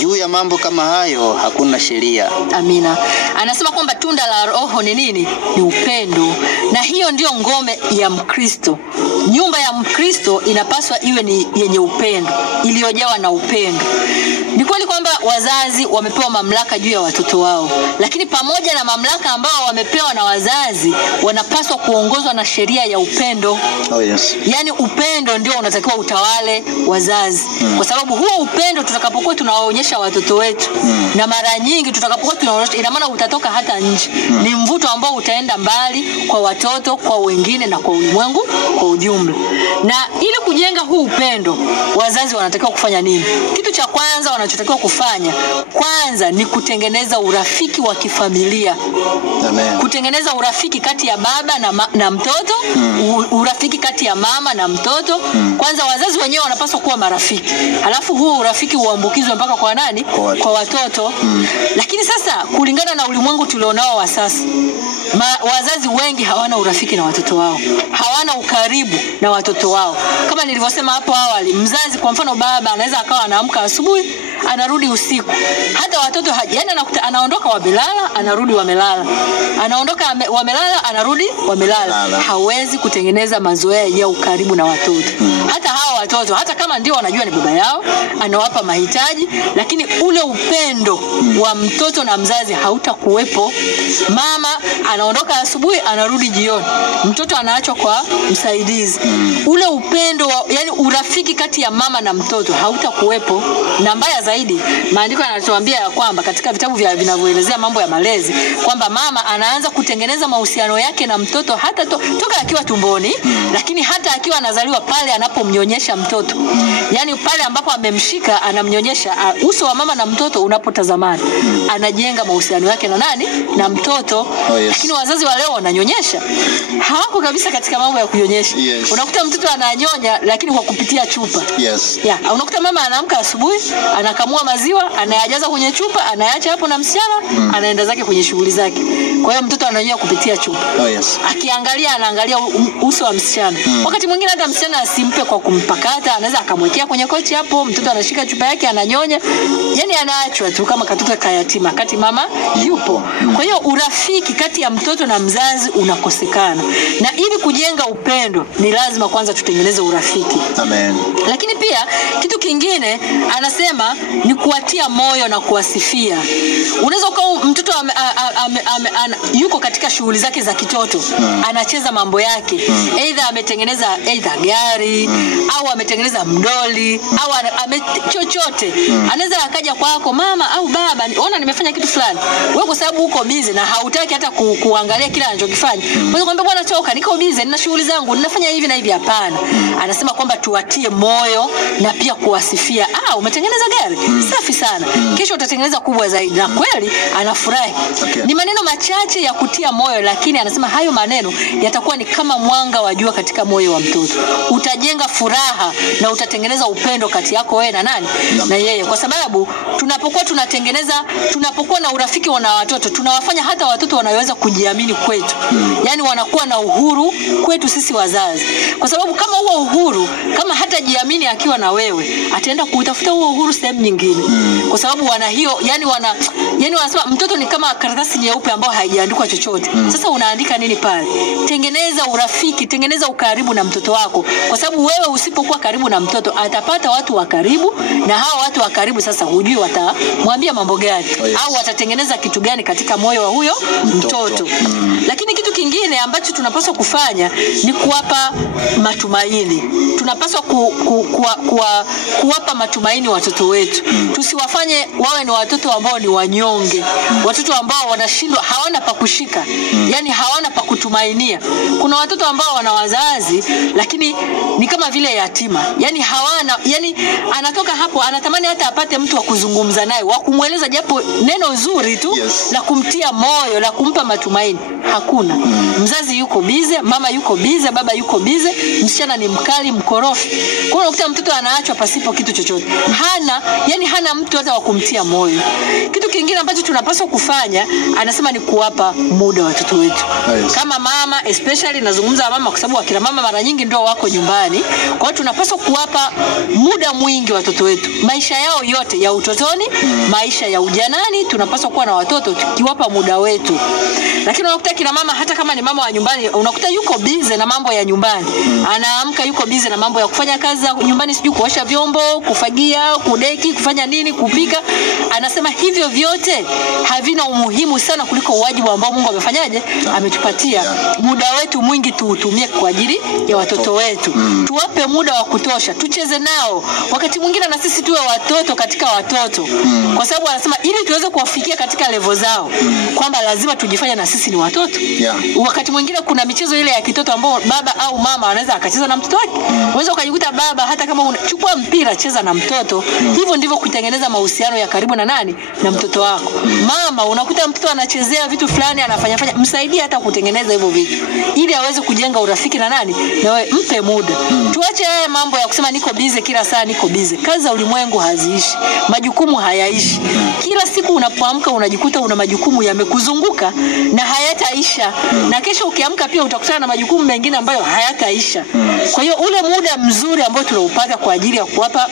Juu ya mambo kama hayo hakuna sheria. Amina. Anasema kwamba tunda la Roho ni nini? Ni upendo. Na hiyo ndio ngome ya Mkristo. Nyumba ya Mkristo inapaswa iwe ni yenye upendo, iliyojawa na upendo. Ni kweli kwamba wazazi wamepewa mamlaka juu ya watoto wao, lakini pamoja na mamlaka ambao wamepewa na wazazi, wanapaswa kuongozwa na sheria ya upendo. Yaani upendo ndio unatakiwa utawale wazazi. Kwa sababu huo upendo tutakapokuwa tunawaonyesha watoto wetu, na mara nyingi tutakapokuwa tunaonyesha, ina maana utatoka hata nje. Ni mvuto ambao utaenda mbali kwa watoto, kwa wengine na kwa ulimwengu kwa ujumla. Na ili kujenga huu upendo, wazazi wanatakiwa kufanya nini? Kitu cha kwanza wanachotakiwa kufanya kwanza ni kutengeneza urafiki wa kifamilia. Amen. Kutengeneza urafiki kati ya baba na mtoto, urafiki kati ya mama na mtoto. Kwanza wazazi wenyewe wanapaswa kuwa marafiki. Halafu huo urafiki uambukizwe mpaka kwa nani? Kwa watoto. Lakini sasa kulingana na ulimwengu tulionao wa sasa, wazazi wengi hawana urafiki na watoto wao. Hawana ukaribu na watoto wao. Kama nilivyosema hapo awali, mzazi kwa mfano baba anaweza akawa anaamka asubuhi, anarudi usiku. Hata watoto yani anaondoka wamelala, anarudi wamelala. Anaondoka wamelala, anarudi wamelala. Hawezi kutengeneza mazoea ya ukaribu na watoto. Hata hawa watoto, hata kama ndio wanajua ni baba yao, anawapa mahitaji, lakini ule upendo wa mtoto na mzazi hautakuwepo. Mama anaondoka asubuhi, anarudi jioni, mtoto anaachwa kwa msaidizi. Ule upendo yani urafiki kati ya mama na mtoto hautakuwepo. Na mbaya zaidi, maandiko yanatuambia ya kwamba katika vitabu vinavyoelezea mambo ya malezi kwamba mama anaanza kutengeneza mahusiano yake na mtoto hata toka akiwa tumboni, lakini hata akiwa anazaliwa, pale anapomnyonyesha mtoto. Yani pale ambapo amemshika anamnyonyesha, uso wa mama na mtoto unapotazamana, anajenga mahusiano yake na nani? Na mtoto. Lakini wazazi wa leo wananyonyesha, hawako kabisa katika mambo ya kunyonyesha. Unakuta mtoto ananyonya lakini kwa kupitia chupa. Unakuta mama anaamka asubuhi, anakamua maziwa, anayajaza kwenye chupa, anaacha hapo na msichana, anaenda zake kwenye shughuli zake. Kwa hiyo mtoto ananyonya kupitia chupa. Akiangalia, anaangalia uso wa msichana. Wakati mwingine hata msichana asimpe kwa kumpakata, anaweza akamwekea kwenye kochi hapo, mtoto anashika chupa yake ananyonya. Yani anaachwa tu kama katoto kayatima kati mama yupo. Kwa hiyo urafiki kati ya mtoto na mzazi unakosekana. Na ili kujenga upendo ni lazima kwanza tutengeneze urafiki. Amen. Lakini pia kitu kingine anasema ni kuwatia moyo na kuwasifia. Unaweza kuwa mtoto yuko katika shughuli zake za kitoto, anacheza mambo yake, aidha ametengeneza gari, au ametengeneza mdoli, au chochote. Anaweza akaja kwako, mama au baba, ona nimefanya kitu fulani. Wewe kwa sababu uko busy na hautaki hata kuangalia kile anachokifanya, unaweza kumwambia bwana choka, niko busy, nina shughuli zangu, ninafanya hivi na hivi. Hapana. Anasema kwamba tuwatie moyo na pia kuwasifia. Umetengeneza gari? Safi sana. Kesho utatengeneza kubwa zaidi. Na kweli anafurahi. Ni maneno machache ya kutia moyo, lakini anasema hayo maneno yatakuwa ni kama mwanga wa jua katika moyo wa mtoto. Utajenga furaha na utatengeneza upendo kati yako wewe na nani? Na yeye. Kwa sababu tunapokuwa na urafiki na watoto, tunawafanya hata watoto wanaweza kujiamini kwetu. Yani wanakuwa na uhuru kwetu sisi wazazi. Kwa sababu kama huo uhuru, kama hata jiamini akiwa na wewe, ataenda kutafuta huo uhuru sehemu nyingine. Kwa sababu wana hiyo, yani wanasema mtoto ni kama karatasi nyeupe ambayo haijaandikwa chochote. Sasa unaandika nini pale? Tengeneza urafiki, tengeneza ukaribu na mtoto wako. Kwa sababu wewe usipokuwa karibu na mtoto, atapata watu wa karibu, na hao watu wa karibu sasa hujui watamwambia mambo gani, au watatengeneza kitu gani katika moyo wa huyo mtoto. Lakini kitu kingine ambacho tunapaswa kufanya ni kuwapa matumaini. Tunapaswa kuwapa matumaini watoto wetu. Tusiwafanye wawe ni watoto ambao ni wanyonge, watoto ambao wanashindwa, hawana pa kushika, yani hawana pa kutumainia. Kuna watoto ambao wana wazazi lakini ni kama vile yatima, yani hawana, yani anatoka hapo anatamani hata apate mtu wa kuzungumza naye, wa kumweleza japo neno zuri tu la kumtia moyo, la kumpa matumaini. Hakuna. Mzazi yuko bize, mama yuko bize, baba yuko bize, msichana ni mkali, mkorofi. Kwa hiyo unakuta mtoto anaachwa pasipo kitu chochote. Hana mtu hata wa kumtia moyo. Kitu kingine ambacho tunapaswa kufanya, anasema ni kuwapa muda watoto wetu. Kama mama, especially nazungumza mama kwa sababu akina mama mara nyingi ndio wako nyumbani. Kwa hiyo tunapaswa kuwapa muda mwingi watoto wetu. Maisha yao yote ya utotoni, maisha ya ujanani, tunapaswa kuwa na watoto tukiwapa muda wetu. Lakini unakuta kina mama, hata kama ni mama wa nyumbani, unakuta yuko busy na mambo ya nyumbani. Anaamka yuko busy na mambo ya kufanya kazi za nyumbani, sijui kuosha vyombo, kufagia, kudeki, kufanya nini, kupika. Anasema hivyo vyote havina umuhimu sana kuliko wajibu ambao Mungu amefanyaje? Ametupatia. Muda wetu mwingi tuutumie kwa ajili ya watoto wetu. Tuwape muda wa kutosha, tucheze nao. Wakati mwingine na sisi tuwe watoto katika watoto. Kwa sababu anasema ili tuweze kuwafikia katika level zao, kwamba lazima tujifanye na sisi ni watoto. Wakati mwingine kuna michezo ile ya kitoto ambao baba au mama anaweza akacheza na mtoto wake. Unaweza ukajikuta baba, hata kama unachukua mpira, cheza na mtoto. Hivyo ndivyo kutengeneza mahusiano ya karibu na nani? Na mtoto wako. Mama, unakuta mtoto anachezea vitu fulani, anafanya, msaidie hata kutengeneza hivyo vitu, ili aweze kujenga urafiki na nani? Na wewe mpe muda. Tuache haya mambo ya kusema niko busy kila saa, niko busy. Kazi za ulimwengu haziishi. Majukumu hayaishi. Kila siku unapoamka unajikuta una majukumu yamekuzunguka na hayataisha. Na kesho ukiamka pia utakutana na majukumu mengine ambayo hayataisha. Kwa hiyo ule muda mzuri ambao tunaupata kwa ajili ya kuwapa,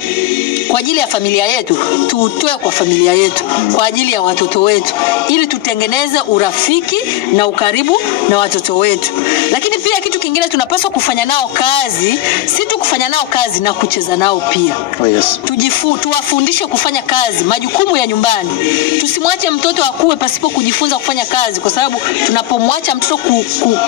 kwa ajili ya familia yetu, tuutoe kwa familia yetu, kwa ajili ya watoto wetu, ili tutengeneze urafiki na ukaribu na watoto wetu. Lakini pia kitu kingine tunapaswa kufanya nao kazi, si tu kufanya nao kazi na kucheza nao pia. Yes. Tuwafundishe kufanya kazi, majukumu ya nyumbani. Tusimwache mtoto akue pasipo kujifunza kufanya kazi, kwa sababu tunapomwacha mtoto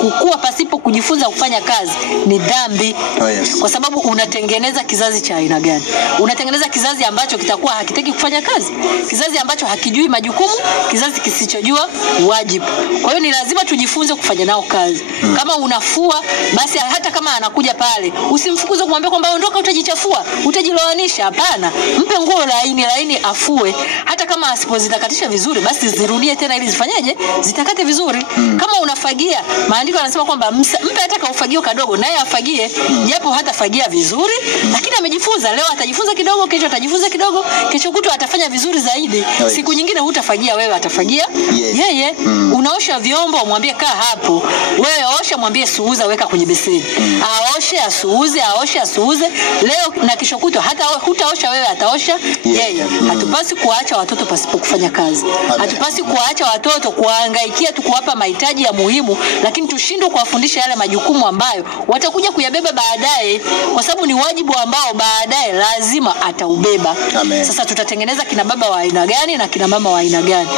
kukua pasipo kujifunza kufanya kazi ni dhambi. Yes. Kwa sababu unatengeneza kizazi cha aina gani? Unatengeneza kizazi ambacho kitakuwa hakitaki kufanya kazi, kizazi ambacho hakijui majukumu, kizazi kisichojua wajibu. Kwa hiyo ni lazima tujifunze kufanya nao kazi. Kama unafua, basi hata kama anakuja pale, usimfukuze kumwambia kwamba ondoka utajichafua, utajilowanisha. Hapana, mpe nguo laini afue. Hata kama asipozitakatisha vizuri, basi zirudie tena ili zifanyaje? Zitakate vizuri. Kama unafagia, maandiko yanasema kwamba mpe hata kaufagio kadogo naye afagie, japo hata fagia vizuri, lakini amejifunza. Leo atajifunza kidogo, kesho atajifunza kidogo, kesho kutwa atafanya vizuri zaidi. Siku nyingine hutafagia wewe, atafagia yeye. Unaosha vyombo, mwambie kaa hapo. Wewe osha, mwambie suuza, weka kwenye beseni. Aoshe, asuuze, aoshe, asuuze. Leo na kesho kutwa hata hutaosha wewe, ataosha yeye. Hatupasi kuacha watoto pasipo kufanya kazi. Hatupasi kuacha watoto kuhangaikia tu kuwapa mahitaji ya muhimu, lakini tushindwe kuwafundisha yale majukumu ambayo watakuja kuyabeba baadaye, kwa sababu ni wajibu ambao baadaye lazima ataubeba. Amen. Sasa tutatengeneza kina baba wa aina gani na kina mama wa aina gani?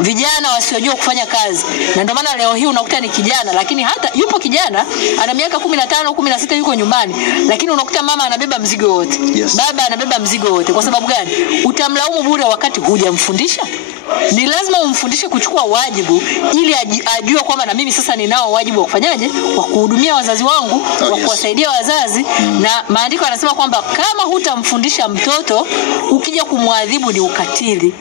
Vijana wasiojua kufanya kazi. Na ndio maana leo hii unakuta ni kijana, lakini hata yupo kijana ana miaka 15, 16 yuko nyumbani, lakini unakuta mama anabeba mzigo wote. Yes. Baba anabeba mzigo wote. Kwa sababu gani? Utamlaumu bure wakati hujamfundisha. Ni lazima umfundishe kuchukua wajibu ili ajue kwamba na mimi sasa ninao wajibu wa kufanyaje? Wa kuhudumia wazazi wangu, wa kuwasaidia wazazi. Na maandiko yanasema kwamba kama hutamfundisha mtoto, ukija kumwadhibu ni ukatili.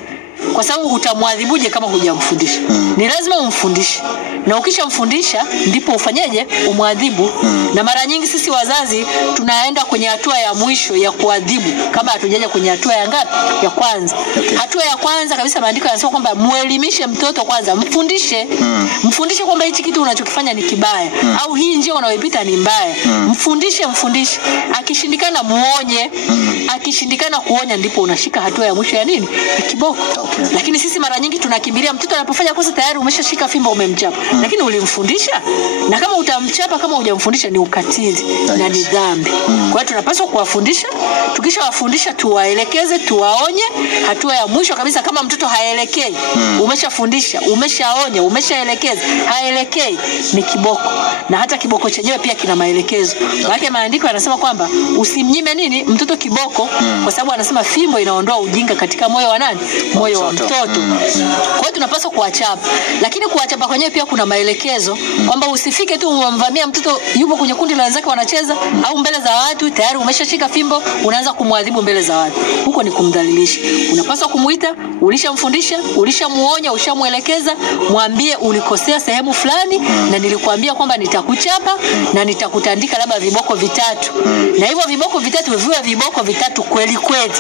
Kwa sababu utamwadhibuje kama hujamfundisha? Ni lazima umfundishe. Na ukishamfundisha ndipo ufanyeje? Umwadhibu. Na mara nyingi sisi wazazi tunaenda kwenye hatua ya mwisho ya kuadhibu kama hatujaja kwenye hatua ya ngapi? Ya kwanza. Hatua ya kwanza kabisa maandiko yanasema kwamba muelimishe mtoto kwanza, mfundishe. Mfundishe kwamba hichi kitu unachokifanya ni kibaya au hii njia unayopita ni mbaya. Mfundishe. Akishindikana muonye. Akishindikana kuonya ndipo unashika hatua ya mwisho ya nini? Ya kiboko. Lakini sisi mara nyingi tunakimbilia mtoto anapofanya kosa tayari umeshashika fimbo umemchapa. Lakini ulimfundisha? Na kama utamchapa kama hujamfundisha ni ukatili na ni dhambi. Kwa hiyo tunapaswa kuwafundisha, tukishawafundisha tuwaelekeze, tuwaonye. Hatua ya mwisho kabisa kama mtoto haelekei, umeshafundisha, umeshaonya, umeshaelekeza, haelekei, ni kiboko. Na hata kiboko chenyewe pia kina maelekezo. Maana maandiko yanasema kwamba usimnyime nini? Mtoto kiboko, kwa sababu anasema fimbo inaondoa ujinga katika moyo wa nani? Moyo wa mtoto. Kwa hiyo tunapaswa kuwachapa. Lakini kuwachapa kwenyewe pia kuna maelekezo kwamba usifike tu umvamia mtoto yupo kwenye kundi la wenzake wanacheza au mbele za watu tayari umeshashika fimbo unaanza kumwadhibu mbele za watu. Huko ni kumdhalilisha. Unapaswa kumuita, ulishamfundisha, ulishamuonya, ushamuelekeza, mwambie ulikosea sehemu fulani na nilikwambia kwamba nitakuchapa na nitakutandika labda viboko vitatu. Na hivyo viboko vitatu viwe viboko vitatu kweli kweli.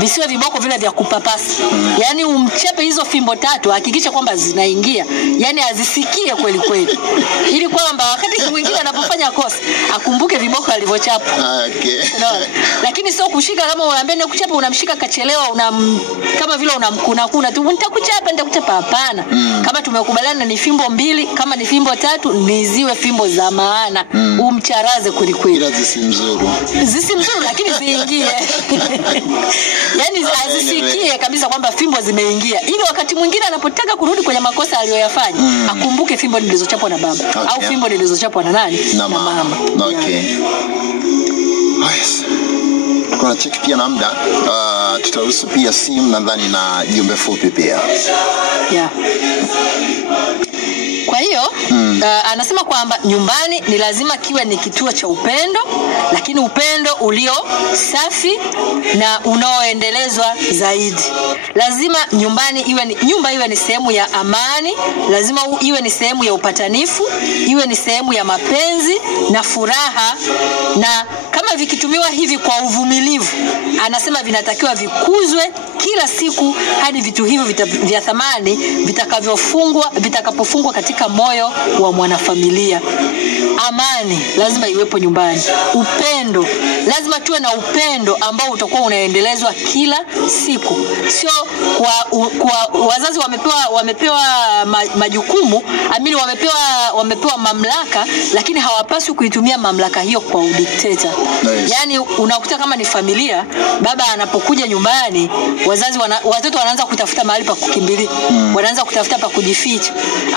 Visiwe viboko vile vya kupapasa. Yaani umchape hizo fimbo tatu, hakikisha kwamba zinaingia. Yaani azisikie kweli kweli. Ili kwamba wakati mwingine anapofanya kosa, akumbuke viboko alivyochapa. No. Lakini sio kushika kama unaambia nikuchapa unamshika kachelewa kama vile unamkuna tu nitakuchapa hapana. Kama tumekubaliana ni fimbo 2, kama ni fimbo 3 ni ziwe fimbo za maana. Umcharaze kweli kweli. Ila zisimzuru lakini ziingie. Yaani azisikie kabisa kwamba fimbo zimeingia. Ili wakati mwingine anapotaka kurudi kwenye makosa aliyoyafanya, akumbuke fimbo nilizochapwa na baba au fimbo nilizochapwa na nani? Na mama. Yes. Kuna check pia na muda. Tutaruhusu pia simu nadhani na jumbe fupi pia. Kwa hiyo anasema kwamba nyumbani ni lazima kiwe ni kituo cha upendo, lakini upendo ulio safi na unaoendelezwa zaidi. Lazima nyumba iwe ni sehemu ya amani, lazima iwe ni sehemu ya upatanifu, iwe ni sehemu ya mapenzi na furaha, na kama vikitumiwa hivi kwa uvumilivu, anasema vinatakiwa vikuzwe kila siku hadi vitu hivyo vya thamani vitakapofungwa katika moyo wa mwanafamilia. amani lazima iwepo nyumbani. Upendo, lazima tuwe na upendo ambao utakuwa unaendelezwa kila siku. Sio kwa wazazi wamepewa majukumu, wamepewa mamlaka, lakini hawapaswi kuitumia mamlaka hiyo kwa udikteta. Nice. Yaani unakuta kama ni familia, baba anapokuja nyumbani, watoto wanaanza kutafuta mahali pa kukimbilia. Wanaanza kutafuta pa kujificha.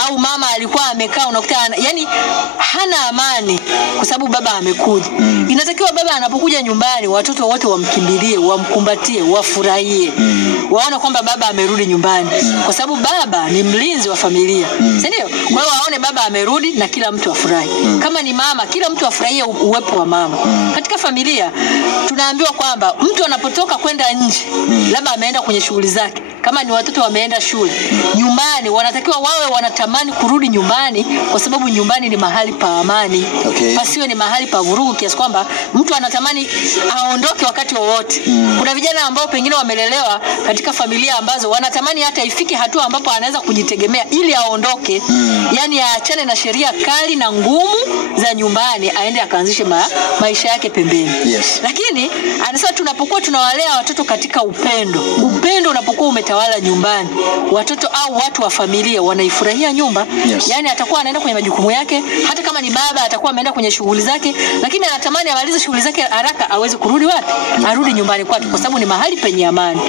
Au mama alikuwa amekaa, unakuta yani hana amani kwa sababu baba amekuja. Inatakiwa baba anapokuja nyumbani, watoto wote wamkimbilie, wamkumbatie, wafurahie. Waone kwamba baba amerudi nyumbani. Kwa sababu baba ni mlinzi wa familia. Si ndio? Kwa hiyo waone baba amerudi na kila mtu afurahi. Kama ni mama, kila mtu afurahie uwepo wa mama. Katika familia tunaambiwa kwamba mtu anapotoka kwenda nje, labda ameenda kwenye shughuli zake, kama ni watoto wameenda shule, nyumbani wanatakiwa wawe wanatamani kurudi nyumbani, kwa sababu nyumbani ni mahali pa amani. Okay. Pasiwe ni mahali pa vurugu kiasi kwamba mtu anatamani aondoke wakati wowote. Kuna vijana ambao pengine wamelelewa katika familia ambazo wanatamani hata ifike hatua ambapo anaweza kujitegemea ili aondoke. Yaani aachane na sheria kali na ngumu za nyumbani, aende akaanzishe maisha yake pembeni. Yes. Lakini anasema tunapokuwa tunawalea watoto katika upendo, upendo unapokuwa umetawala nyumbani, watoto au watu wa familia wanaifurahia nyumba. Yes. Yaani atakuwa anaenda kwenye majukumu yake, hata kama ni baba atakuwa ameenda kwenye shughuli zake, lakini anatamani amalize shughuli zake haraka aweze kurudi wapi? Arudi nyumbani kwake, kwa sababu ni mahali penye amani.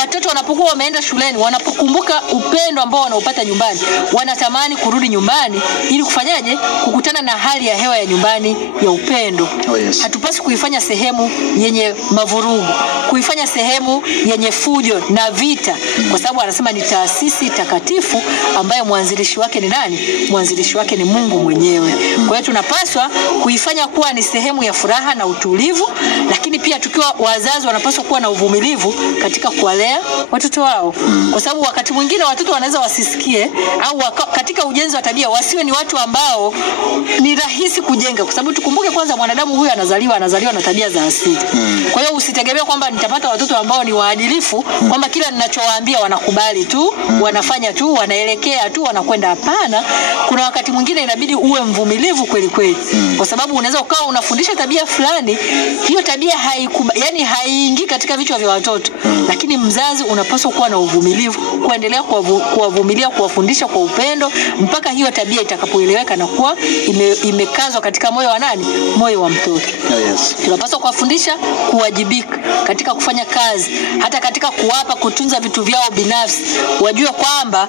Watoto wanapokuwa wameenda shuleni, wanapokumbuka upendo ambao wanaupata nyumbani, wanatamani kurudi nyumbani ili kufanyaje? Kukutana na hali ya hewa ya nyumbani ya upendo. Oh, yes. Hatupasi kuifanya sehemu yenye mavurugu, kuifanya sehemu yenye fujo na vita, kwa sababu anasema ni taasisi takatifu ambayo mwanzilishi wake ni nani? Mwanzilishi wake ni Mungu mwenyewe. Kwa hiyo tunapaswa kuifanya kuwa ni sehemu ya furaha na utulivu, lakini pia tukiwa wazazi wanapaswa kuwa na uvumilivu katika kuwalea watoto wao. Kwa sababu wakati mwingine watoto wanaweza wasisikie, au katika ujenzi wa tabia wasiwe ni watu ambao ni rahisi kujenga, kwa sababu tukumbuke kwanza mwanadamu huyu anazaliwa na tabia za asili. Kwa hiyo usitegemee kwamba nitapata watoto ambao ni waadilifu, kwamba kila ninachowaambia wanakubali tu, wanafanya tu, wanaelekea tu, wanakwenda. Hapana. Kuna wakati mwingine inabidi uwe mvumilivu kweli kweli. Kwa sababu unaweza ukawa unafundisha tabia fulani, hiyo tabia haiingii katika vichwa vya watoto. Lakini mzazi unapaswa kuwa na uvumilivu, kuendelea kuwavumilia, kuwafundisha kwa upendo mpaka hiyo tabia itakapoeleweka na kuwa imekazwa katika moyo wa nani? Moyo wa mtoto. Oh, yes. Tunapaswa kuwafundisha kuwajibika katika kufanya kazi, hata katika kutunza vitu vyao binafsi. Wajue kwamba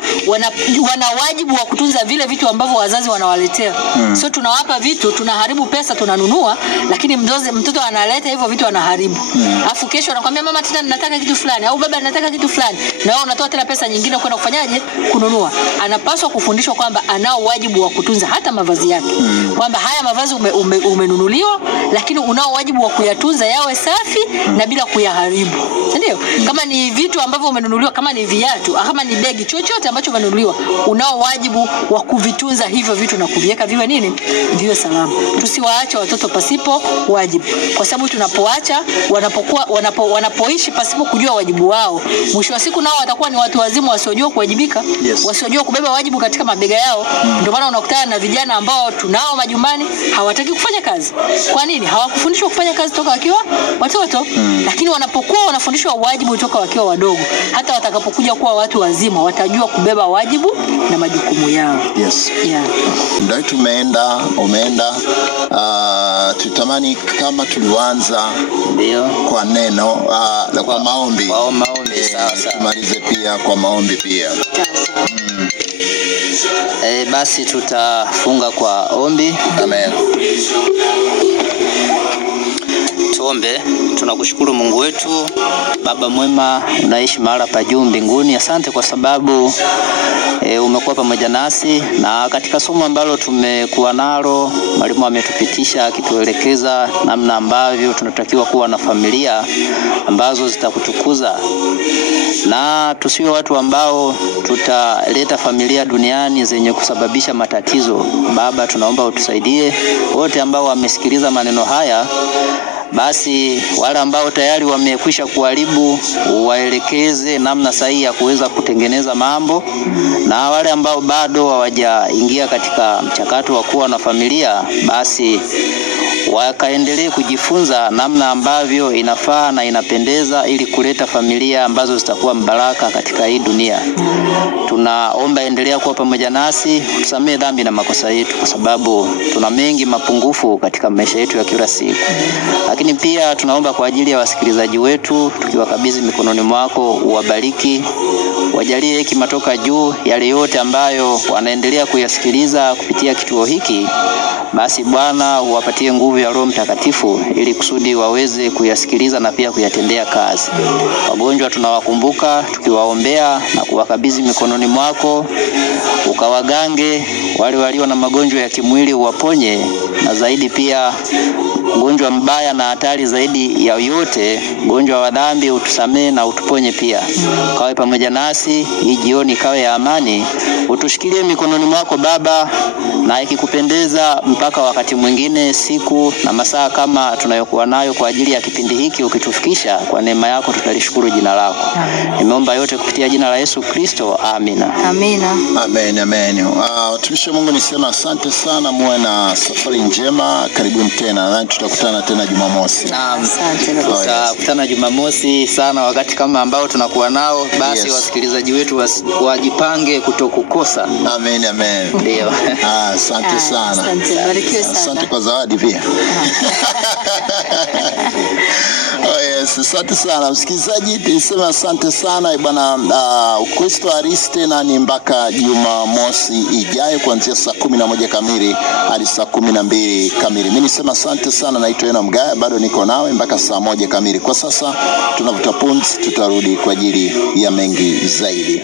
wana wajibu wa kutunza vile vitu ambavyo wazazi wanawaletea. Sio tunawapa vitu, tunaharibu pesa, tunanunua, lakini mtoto analeta hivyo vitu anaharibu. Alafu kesho anakuambia mama tena ninataka kitu fulani, au baba ninataka kitu fulani, na wewe unatoa tena pesa nyingine kwenda kufanyaje? Kununua. Anapaswa kufundishwa kwamba anao wajibu wa kutunza hata mavazi yake. Kwamba haya mavazi umenunuliwa, lakini unao wajibu wa kuyatunza yawe safi na bila kuyaharibu. Ndio? Kama ni vitu ambavyo umenunuliwa, kama ni viatu, kama ni begi, chochote ambacho umenunuliwa, unao wajibu wa kuvitunza hivyo vitu na kuviweka viwe nini? Viwe salama. Tusiwaache watoto pasipo wajibu. Kwa sababu tunapoacha wanapoishi pasipo kujua wajibu wao, mwisho wa siku nao watakuwa ni watu wazima wasiojua kuwajibika. Yes. Wasiojua kubeba wajibu katika mabega yao. Ndio maana unakutana na vijana ambao tunao majumbani hawataki kufanya kazi. Kwa nini? Hawakufundishwa kufanya kazi toka wakiwa watoto. Lakini wanapokuwa wanafundishwa wajibu toka wakiwa wadogo, hata watakapokuja kuwa watu wazima watajua kubeba wajibu na majukumu yao. Yes. Yeah. Ndio umeenda tutamani kama tulianza Ndio. kwa neno kwa maombi. Kwa maombi sawa. Tumalize pia kwa maombi pia. Basi tutafunga kwa ombi. Amen. Tuombe. Tunakushukuru Mungu wetu, Baba mwema, unaishi mahali pa juu mbinguni. Asante kwa sababu umekuwa pamoja nasi, na katika somo ambalo tumekuwa nalo mwalimu ametupitisha akituelekeza namna ambavyo tunatakiwa kuwa na familia ambazo zitakutukuza, na tusiwe watu ambao tutaleta familia duniani zenye kusababisha matatizo. Baba, tunaomba utusaidie wote ambao wamesikiliza maneno haya, basi wale ambao tayari wamekwisha kuharibu waelekeze namna sahihi ya kuweza kutengeneza mambo, na wale ambao bado hawajaingia katika mchakato wa kuwa na familia, basi wakaendelee kujifunza namna ambavyo inafaa na inapendeza ili kuleta familia ambazo zitakuwa mbaraka katika hii dunia. Tunaomba endelea kuwa pamoja nasi, tusamee dhambi na makosa yetu, kwa sababu tuna mengi mapungufu katika maisha yetu ya kila siku. Lakini pia tunaomba kwa ajili ya wasikilizaji wetu, tukiwakabidhi mikononi mwako, uwabariki, wajalie hekima toka juu, yale yote ambayo wanaendelea kuyasikiliza kupitia kituo hiki. Basi Bwana uwapatie nguvu ya Roho Mtakatifu ili kusudi waweze kuyasikiliza na pia kuyatendea kazi. Wagonjwa tunawakumbuka, tukiwaombea na kuwakabidhi mikononi mwako, ukawagange wale walio na magonjwa ya kimwili, uwaponye, na zaidi pia ugonjwa mbaya na hatari zaidi ya yote, ugonjwa wa dhambi, utusamee na utuponye pia. Kawe pamoja nasi hii jioni, kawe ya amani, utushikilie mikononi mwako Baba, na ikikupendeza mpaka wakati mwingine, siku na masaa kama tunayokuwa nayo kwa ajili ya kipindi hiki, ukitufikisha kwa neema yako, tutalishukuru jina lako. Nimeomba yote kupitia jina la Yesu Kristo, amina. Amina. Amen, amen. Watumishi wa Mungu, nisema asante sana, muwe na safari njema, karibuni tena, na tutakutana tena Jumamosi. Naam, Asante. tutakutana Jumamosi sana wakati kama ambao tunakuwa nao, basi Yes. Wasikilizaji wetu wajipange kutokukosa. Amen, amen. Ndio. Asante sana. Asante, barikiwe sana. Asante kwa zawadi pia. Oh yes, asante sana msikilizaji, tulisema asante sana bwana. Ukristo Harisi tena ni mpaka Jumamosi ijayo kuanzia saa 11 kamili hadi saa 12 kamili. Mimi nisema asante sana, naitwa Eno Mgaya, bado niko nawe mpaka saa 1 kamili. Kwa sasa tunavuta pumzi, tutarudi kwa ajili ya mengi zaidi.